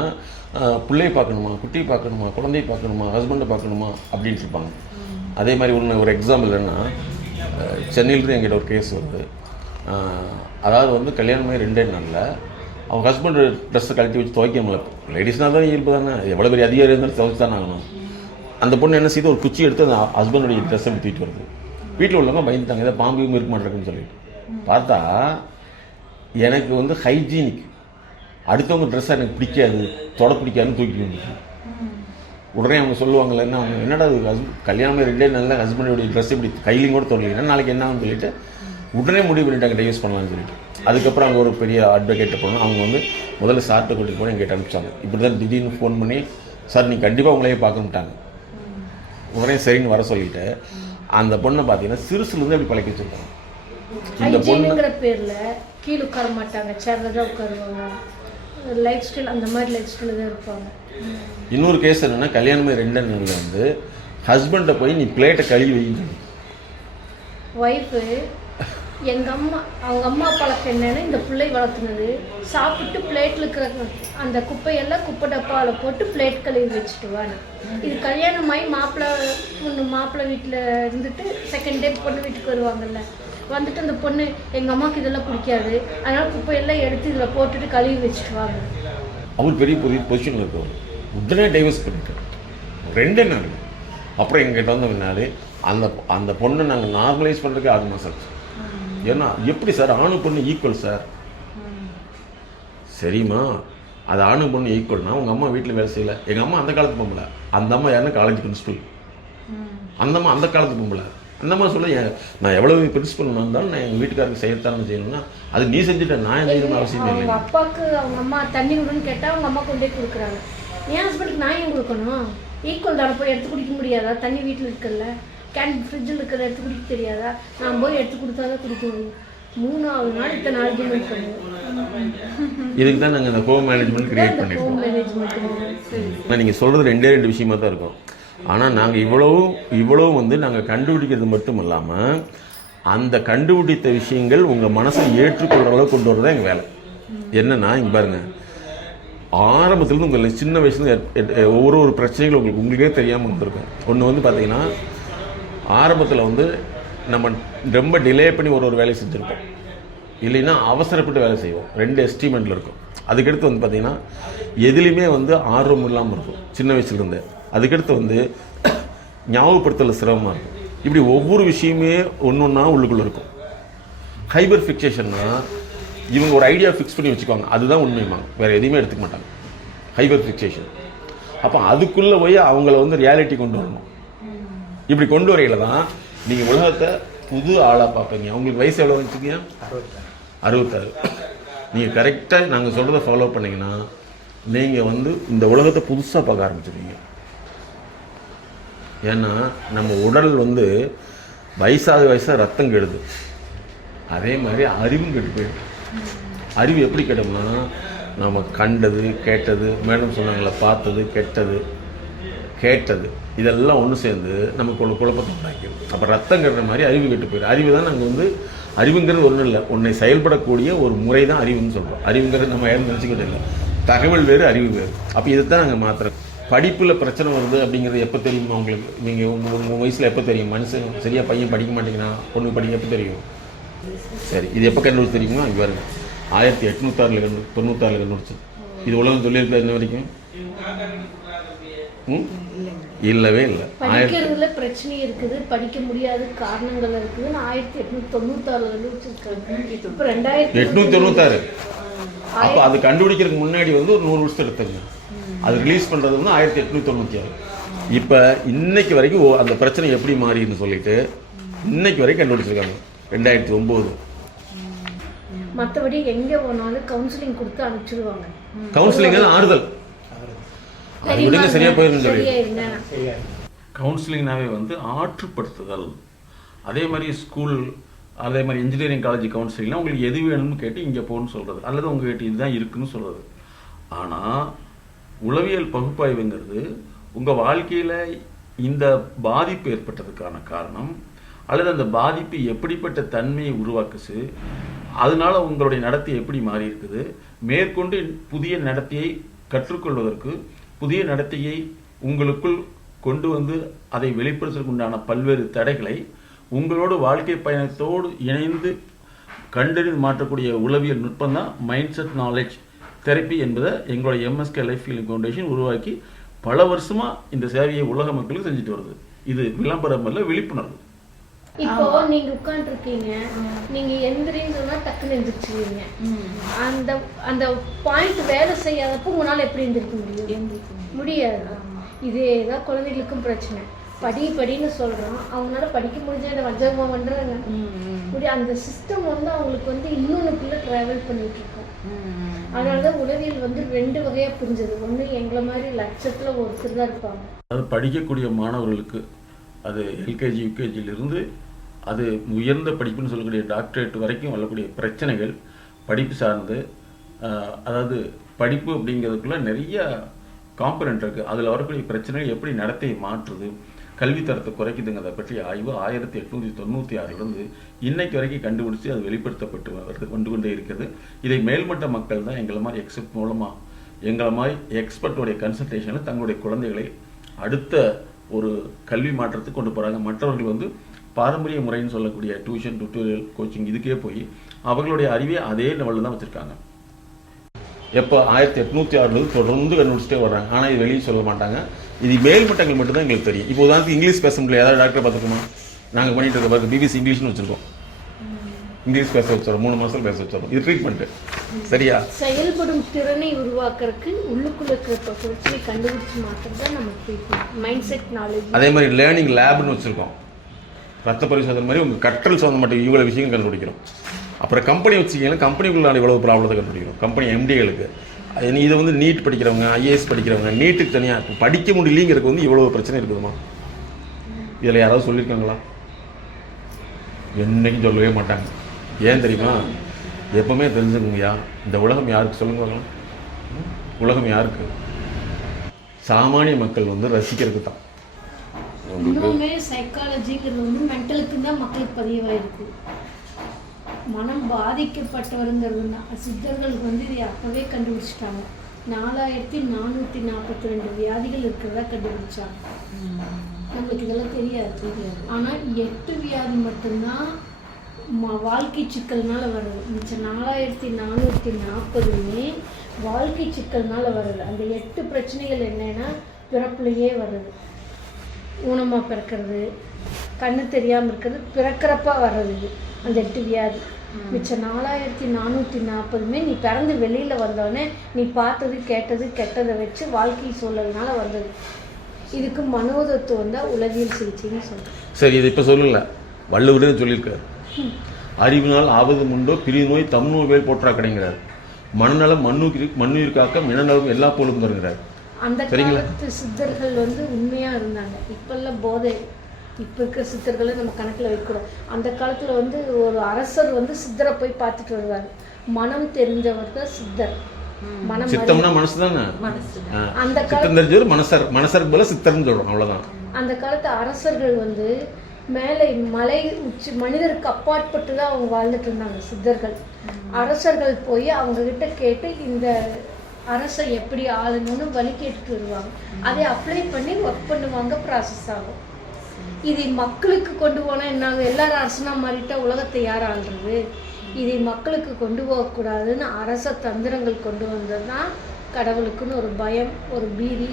பிள்ளையை பார்க்கணுமா, குட்டியை பார்க்கணுமா, குழந்தையை பார்க்கணுமா, ஹஸ்பண்டை பார்க்கணுமா அப்படின்ட்டு இருப்பாங்க. அதே மாதிரி ஒரு எக்ஸாம்பிள் என்னென்னா சென்னையிலேருந்து எங்கிட்ட ஒரு கேஸ் வருது. அதாவது வந்து கல்யாணமே 2 நாளில் அவங்க ஹஸ்பண்ட் ட்ரெஸ்ஸை கழட்டி வச்சு துவைக்க முடியல. லேடிஸ்னால் தான் இயல்பு தானே, எவ்வளோ பெரிய அதிகாரி இருந்தாலும் துவைச்சு தானே ஆகணும். அந்த பொண்ணு என்ன செய்து ஒரு குச்சி எடுத்து அந்த ஹஸ்பண்டுடைய ட்ரெஸ்ஸை தூக்கிட்டு வருது. வீட்டில் உள்ளவங்க பயந்துட்டாங்க, ஏதோ பாம்பும் இருக்க மாட்டேங்குன்னு சொல்லிட்டு. பார்த்தா எனக்கு வந்து ஹைஜீனிக், அடுத்தவங்க ட்ரெஸ்ஸை எனக்கு பிடிக்காது, தொட பிடிக்காதுன்னு தூக்கிட்டு வந்துச்சு. உடனே அவங்க சொல்லுவாங்கள்ல, என்ன அவங்க என்னடா கல்யாணமே 2 நாளில் ஹஸ்பண்டோடைய ட்ரெஸ் இப்படி கையிலையும் கூட தொடலைன்னா நாளைக்கு என்ன ஆகுன்னு சொல்லிட்டு உடனே முடிவு பண்ணிட்டாங்க டைவர்ஸ் பண்ணலான்னு சொல்லிட்டு. அதுக்கப்புறம் அவங்க ஒரு பெரிய அட்வொகேட்டை போனோம். அவங்க வந்து முதல்ல சார்ட்டை கூட்டிட்டு போய் எங்கிட்ட அனுப்பிச்சாங்க. இப்படி தான் திடீர்னு ஃபோன் பண்ணி, சார் நீங்கள் கண்டிப்பாக உங்களையே பார்க்கணுட்டாங்க. உடனே சரின்னு வர சொல்லிட்டு அந்த பொண்ணை பார்த்தீங்கன்னா சிறுசுலேருந்து அப்படி பழக்கி வச்சுருக்காங்க. இந்த பொண்ணுங்கிற பேரில் கீழே உட்கார மாட்டாங்க, சேர்ல தான் உட்காருவாங்க. லைஃப் ஸ்டைல் அந்த மாதிரி லைஃப் ஸ்டைலில் தான் இருப்பாங்க. இன்னொரு கேஸ் என்னென்னா கல்யாணமே 2 நாளில் வந்து ஹஸ்பண்டை போய் நீ பிளேட்டை கழுவி வைங்க. ஒய்ஃபு அவங்க அம்மா பழக்கம் என்னன்னு இந்த பிள்ளை வளர்த்துனது, சாப்பிட்டு பிளேட்டில் இருக்கிற அந்த குப்பையெல்லாம் குப்பை டப்பாவில் போட்டு பிளேட் கழுவி வச்சுட்டு வாங்க. இது கல்யாணமாகி மாப்பிள்ளை வீட்டில் இருந்துட்டு 2nd டே பொண்ணு வீட்டுக்கு வருவாங்கல்ல, வந்துட்டு அந்த பொண்ணு எங்கள் அம்மாவுக்கு இதெல்லாம் பிடிக்காது, அதனால் குப்பையெல்லாம் எடுத்து இதில் போட்டுட்டு கழுவி வச்சுட்டு வாங்க. அவர் பெரிய பொசிஷனில் இருக்கவர் உடனே டைவர்ஸ் பண்ணிட்டு 2 நாள். அப்புறம் எங்கிட்ட வந்து முன்னாடி அந்த பொண்ணை நாங்கள் நார்மலைஸ் பண்ணுறதுக்கு 6 மாதம் ஆச்சு. ஏன்னா எப்படி சார் ஆணு பொண்ணு ஈக்குவல் சார்? சரிம்மா, அது ஆணு பொண்ணு ஈக்குவல்னா உங்கள் அம்மா வீட்டில் வேலை செய்யலை. எங்கள் அம்மா அந்த காலத்து பொம்பளை, அந்த அம்மா யாருன்னா காலேஜ் பிரின்சிபல். அந்த அம்மா அந்த காலத்து பொம்பளை. அந்த அம்மா சொல்ல, நான் எவ்வளவு பிரின்சிபல் இருந்தாலும் நான் எங்கள் வீட்டுக்காரருக்கு செய்யத்தானே செய்யணும்னா அது நீ செஞ்சுட்டேன், நான் என்ன செய்யணும்னு அவசியம் இல்லை. அவங்க அப்பாவுக்கு அவங்க அம்மா தண்ணி விடுன்னு கேட்டால் அவங்க அம்மா கொண்டே கொடுக்குறாங்க. என் ஹஸ்பண்டுக்கு நான் ஏன் கொடுக்கணும்? ஈக்குவல் தானே, போய் எடுத்து குடிக்க முடியாதா? தண்ணி வீட்டில் இருக்குல்ல, கேன் ஃப்ரிட்ஜில் இருக்கிறத எடுத்து குடிக்க தெரியாதா? நான் போய் எடுத்து கொடுத்தா தான் குடிக்க முடியும். 3வது நாள் இத்தனை ஆர்கியூமெண்ட் பண்ணுவோம். இதுக்கு தான் நாங்கள் இந்த ஹோம் மேனேஜ்மெண்ட் கிரியேட் பண்ணியிருக்கோம். நீங்கள் சொல்கிறது 2 விஷயமா தான் இருக்கும். ஆனால் நாங்கள் இவ்வளவு வந்து நாங்கள் கண்டுபிடிக்கிறது மட்டும் இல்லாமல் அந்த கண்டுபிடித்த விஷயங்கள் உங்கள் மனசை ஏற்றுக்கொள்கிற அளவுக்கு கொண்டு வரதான் எங்கள் வேலை. என்னென்னா இங்கே பாருங்கள், ஆரம்பத்துலேருந்து உங்களுக்கு சின்ன வயசுலேருந்து ஒவ்வொரு பிரச்சனைகளும் உங்களுக்கே தெரியாமல் வந்திருக்கும். ஒன்று வந்து பார்த்தீங்கன்னா ஆரம்பத்தில் வந்து நம்ம ரொம்ப டிலே பண்ணி ஒரு வேலையை செஞ்சுருப்போம், இல்லைன்னா அவசரப்பட்டு வேலை செய்வோம். 2 எஸ்டிமெண்ட்டில் இருக்கும். அதுக்கடுத்து வந்து பார்த்திங்கன்னா எதுலேயுமே வந்து ஆர்வம் இல்லாமல் இருக்கும் சின்ன வயசுலேருந்து. அதுக்கடுத்து வந்து ஞாபகப்படுத்தல சிரமமாக இருக்கும். இப்படி ஒவ்வொரு விஷயமே ஒன்றா உள்ளுக்குள்ளே இருக்கும். ஹைபர் ஃபிக்சேஷன்னா இவங்க ஒரு ஐடியா ஃபிக்ஸ் பண்ணி வச்சுக்குவாங்க, அதுதான் உண்மையுமாங்க, வேறு எதையுமே எடுத்துக்க மாட்டாங்க. Hyper fixation. அப்போ அதுக்குள்ளே போய் அவங்கள வந்து ரியாலிட்டி கொண்டு வரணும். இப்படி கொண்டு வரையில தான் நீங்கள் உலகத்தை புது ஆளாக பார்ப்பீங்க. உங்களுக்கு வயசு எவ்வளோ வச்சுக்கீங்க? 66. நீங்கள் கரெக்டாக நாங்கள் சொல்கிறத ஃபாலோ பண்ணிங்கன்னா நீங்கள் வந்து இந்த உலகத்தை புதுசாக பார்க்க ஆரம்பிச்சிருவீங்க. ஏன்னா நம்ம உடல் வந்து வயசாக ரத்தம் கெடுது, அதே மாதிரி அறிவும் கெட்டு போயிடும். அறிவு எப்படி கெட்டோம்னா நம்ம கண்டது கேட்டது, மேடம் சொன்னாங்களே பார்த்தது கேட்டது இதெல்லாம் ஒன்று சேர்ந்து நமக்கு ஒரு குழப்பத்தை உண்டாக்கிடும். அப்போ ரத்தம் கட்டுற மாதிரி அறிவு கெட்டு போயிடும். அறிவு தான் நாங்கள் வந்து அறிவுங்கிறது ஒன்றும் இல்லை, ஒன்றை செயல்படக்கூடிய ஒரு முறை தான் அறிவுன்னு சொல்கிறோம். அறிவுங்கிறது நம்ம யாரும் நினச்சிக்கிட்டு இல்லை, தகவல் வேறு அறிவு வேறு. அப்போ இதை தான் நாங்கள் மாற்றுறோம். படிப்பில் பிரச்சனை வருது அப்படிங்கிறது எப்போ தெரியுமா உங்களுக்கு? நீங்கள் உங்கள் வயசில் எப்போ தெரியும்? மனுஷன் சரியாக பையன் படிக்க மாட்டேங்கிறான், பொண்ணு படிக்க எப்போ தெரியும்? சரி, இது எப்போ கண்டுபிடிச்சு தெரியுமா? இங்கே பாருங்க, 1896 கண்டுபிடிச்சு. இது உலகம் சொல்லியிருக்கா இன்ன வரைக்கும்? இல்லவே இல்லை. படிக்கிறதுல பிரச்சனை இருக்குது, படிக்க முடியாத காரணங்கள் இருக்குதுன்னு 1896 கண்டுபிடிச்சிருக்காங்க. இப்போ 896. அப்போ அது கண்டுபிடிக்கிறதுக்கு முன்னாடி வந்து ஒரு 100 வருஷம் எடுத்துங்க. அது ரிலீஸ் பண்ணுறது வந்து 1896. இப்போ இன்னைக்கு வரைக்கும் அந்த பிரச்சனை எப்படி மாறின்னு சொல்லிட்டு இன்னைக்கு வரைக்கும் கண்டுபிடிச்சிருக்காங்க 2009. மற்றபடி எங்கே போனாலும் கவுன்சிலிங் கொடுத்து அனுப்பிச்சிடுவாங்க. கவுன்சிலிங் ஆறுதல், அது விடுங்க சரியா போயிருன்னு சொல்லி. கவுன்சிலிங்னாவே வந்து ஆற்றுப்படுத்துதல். அதே மாதிரி ஸ்கூல், அதே மாதிரி இன்ஜினியரிங் காலேஜ் கவுன்சிலிங்னா உங்களுக்கு எது வேணும்னு கேட்டு இங்கே போகணும்னு சொல்கிறது, அல்லது உங்கள்கிட்ட இதுதான் இருக்குன்னு சொல்கிறது. ஆனால் உளவியல் பகுப்பாய்வுங்கிறது உங்கள் வாழ்க்கையில் இந்த பாதிப்பு ஏற்பட்டதுக்கான காரணம், அல்லது அந்த பாதிப்பு எப்படிப்பட்ட தன்மையை உருவாக்குச்சு, அதனால உங்களுடைய நடத்தை எப்படி மாறி இருக்குது, மேற்கொண்டு புதிய நடத்தையை கற்றுக்கொள்வதற்கு, புதிய நடத்தையை உங்களுக்குள் கொண்டு வந்து அதை வெளிப்படுத்துவதற்கு உண்டான பல்வேறு தடைகளை உங்களோட வாழ்க்கை பயணத்தோடு இணைந்து கண்டறிந்து மாற்றக்கூடிய உளவியல் நுட்பம் தான் மைண்ட் செட் நாலேஜ் தெரப்பி என்பதை எங்களுடைய எம்எஸ்கே லைஃப் ஹீலிங் ஃபவுண்டேஷன் உருவாக்கி பல வருஷமாக இந்த சேவையை உலக மக்களுக்கு செஞ்சுட்டு வருது. இது விளம்பரம் அல்ல, விழிப்புணர்வு. இப்போ நீங்க உட்காந்துருக்கீங்க, நீங்க எந்திரின்னு சொன்னா டக்குன்னு எந்திரிச்சிருவீங்க. அந்த அந்த பாயிண்ட் வேலை செய்யாதப்போ உங்களால எப்படி எந்திரிக்க முடியாது. இதேதான் குழந்தைகளுக்கும் பிரச்சனை. படின்னு சொல்றோம், அவங்களால படிக்க முடிஞ்சா இந்த வஞ்சகமா பண்றாங்க. அந்த சிஸ்டம் வந்து அவங்களுக்கு வந்து இன்னொன்னுக்குள்ள டிராவல் பண்ணிட்டு இருக்கோம். அதனாலதான் உளவியல் வந்து 2 வகையா பிரிஞ்சது. ஒண்ணு எங்களை மாதிரி லட்சத்துல ஒருத்தர் தான் இருப்பாங்க. அது படிக்கக்கூடிய மாணவர்களுக்கு அது எல்கேஜி யூகேஜியிலிருந்து அது உயர்ந்த படிப்புன்னு சொல்லக்கூடிய டாக்டரேட் வரைக்கும் வரக்கூடிய பிரச்சனைகள் படிப்பு சார்ந்து, அதாவது படிப்பு அப்படிங்கிறதுக்குள்ள நிறைய காம்பனண்ட் இருக்குது. அதில் வரக்கூடிய பிரச்சனைகள் எப்படி நடத்தையை மாற்றுது, கல்வித்தரத்தை குறைக்குதுங்கிறத பற்றி ஆய்வு 1896 இன்னைக்கு வரைக்கும் கண்டுபிடிச்சி அது வெளிப்படுத்தப்பட்டு கொண்டு கொண்டே இருக்கிறது. இதை மேல்மட்ட மக்கள் தான் எங்களை மாதிரி எங்களை மாதிரி எக்ஸ்பர்ட்டோடைய கன்சல்டேஷனில் தங்களுடைய குழந்தைகளை அடுத்த ஒரு கல்வி மாற்றத்துக்கு கொண்டு போகிறாங்க. மற்றவர்கள் வந்து பாரம்பரிய முறைன்னு சொல்லக்கூடிய டியூஷன், டுட்டோரியல், கோச்சிங் இதுக்கே போய் அவங்களுடைய அறிவை அதே லெவலில் தான் வச்சுருக்காங்க. எப்போ 1806 தொடர்ந்து கண்டுபிடிச்சிட்டே வர்றாங்க. ஆனால் இது வெளியே சொல்ல மாட்டாங்க. இது மேல்மட்டங்கள் மட்டும்தான் எங்களுக்கு தெரியும். இப்போ உதாரணத்துக்கு இங்கிலீஷ் பேச முடியல, ஏதாவது டாக்டரை பார்த்துக்கோமா? நாங்கள் பண்ணிட்டு இருக்க பாருங்க, பிபிசி இங்கிலீஷ்னு வச்சுருக்கோம். இங்கிலீஷ் பேச வச்சிடறோம், 3 மாதம் பேச வச்சிடறோம். இது ட்ரீட்மெண்ட்டு. சரியா? செயல்படும் திறனை உருவாக்குறதுக்கு உள்ளுக்குள்ள இருக்கிற பிரச்சனை கண்டுபிடிச்சு மாற்றுறது தான் நம்ம ட்ரீட்மெண்ட், மைண்ட் செட் நாலேஜ். அதே மாதிரி லேர்னிங் லேப்னு வச்சுருக்கோம். ரத்த பரிசோதனை மாதிரி உங்கள் கற்றல் சம்மந்தப்பட்ட இவ்வளோ விஷயங்கள் கண்டுபிடிக்கிறோம். அப்புறம் கம்பெனி வச்சுக்கிங்கன்னா கம்பெனிக்குள்ளான இவ்வளோ ப்ராப்ளத்தை கண்டுபிடிக்கிறோம். கம்பெனி எம்டிகளுக்கு இது வந்து நீட் படிக்கிறவங்க, ஐஏஎஸ் படிக்கிறவங்க, நீட்டுக்கு தனியாக படிக்க முடியலிங்கிறதுக்கு வந்து இவ்வளோ பிரச்சனை இருக்குதுமா? இதில் யாராவது சொல்லியிருக்காங்களா? என்றைக்கும் சொல்லவே மாட்டாங்க. ஏன் தெரியுமா? எப்பவுமே தெரிஞ்சுக்கங்கய்யா, இந்த உலகம் யாருக்கு சொல்லுங்க? உலகம் யாருக்கு? சாமானிய மக்கள் வந்து ரசிக்கிறதுக்கு தான். இன்னுமே சைக்காலஜிங்கிறது வந்து மென்டலுக்கு தான் மக்களுக்கு பதிவாயிருக்கு. மனம் பாதிக்கப்பட்டவருங்கிறது தான் சித்தர்களுக்கு வந்து இதை அப்பவே கண்டுபிடிச்சிட்டாங்க. 4442 வியாதிகள் இருக்கிறதா கண்டுபிடிச்சாங்க. நம்மளுக்கு இதெல்லாம் தெரியாது. ஆனால் 8 வியாதி மட்டும்தான் வாழ்க்கை சிக்கல்னால வருது. மிச்சம் 4440மே வாழ்க்கை சிக்கல்னால வருது. அந்த 8 பிரச்சனைகள் என்னன்னா பிறப்புலையே வருது. ஊனமாக பிறக்கிறது, கண்ணு தெரியாமல் இருக்கிறது, பிறக்கிறப்ப வர்றது அந்த 8 வியாதி. மிச்சம் 4440 நீ பிறந்து வெளியில் வந்தோடனே நீ பார்த்தது கேட்டது கெட்டதை வச்சு வாழ்க்கை சூழல்னால வந்தது. இதுக்கு மனோதத்துவம் தான் உளவியல் சிகிச்சைன்னு சொல்கிறேன். சரி, இது இப்போ சொல்லல, வள்ளுவரே சொல்லியிருக்காரு, அறிவினால் ஆவது உண்டோ பிரி நோய் தம் நோய் வேல் போற்றா கிடைங்கிறார். மனநலம் மண்ணுயிர் காக்க மினநலம் எல்லா பொருளும் தருகிறார். அந்த காலத்து சித்தர்கள் வந்து உண்மையாக இருந்தாங்க. இப்பெல்லாம் போதை, இப்போ இருக்கிற சித்தர்களை நம்ம கணக்கில் வைக்கிறோம். அந்த காலத்தில் வந்து ஒரு அரசர் வந்து சித்தரை போய் பார்த்துட்டு வருவார். மனம் தெரிஞ்சவர் தான் சித்தர். மனம் சித்தம்னா மனசு தானே. அந்த சித்தம் தெரிஞ்சவர் மனசர், மனசருக்கு போல சித்தர்னு சொல்றோம், அவ்வளவுதான். அந்த காலத்து அரசர்கள் வந்து மேலே மலை உச்சி மனிதருக்கு அப்பாற்பட்டு தான் அவங்க வாழ்ந்துட்டு இருந்தாங்க சித்தர்கள். அரசர்கள் போய் அவங்க கிட்ட கேட்டு இந்த அரசை எப்படி ஆளணும்னு வழி கேட்டுட்டு வருவாங்க. அதை அப்ளை பண்ணி ஒர்க் பண்ணுவாங்க, ப்ராசஸ் ஆகும். இதை மக்களுக்கு கொண்டு போனால் என்னாங்க, எல்லாரும் அரசனா மாறிட்டா உலகத்தை யார் ஆள்றது? இதை மக்களுக்கு கொண்டு போகக்கூடாதுன்னு அரச தந்திரங்கள் கொண்டு வந்தது தான் கடவுளுக்குன்னு ஒரு பயம், ஒரு பீதி,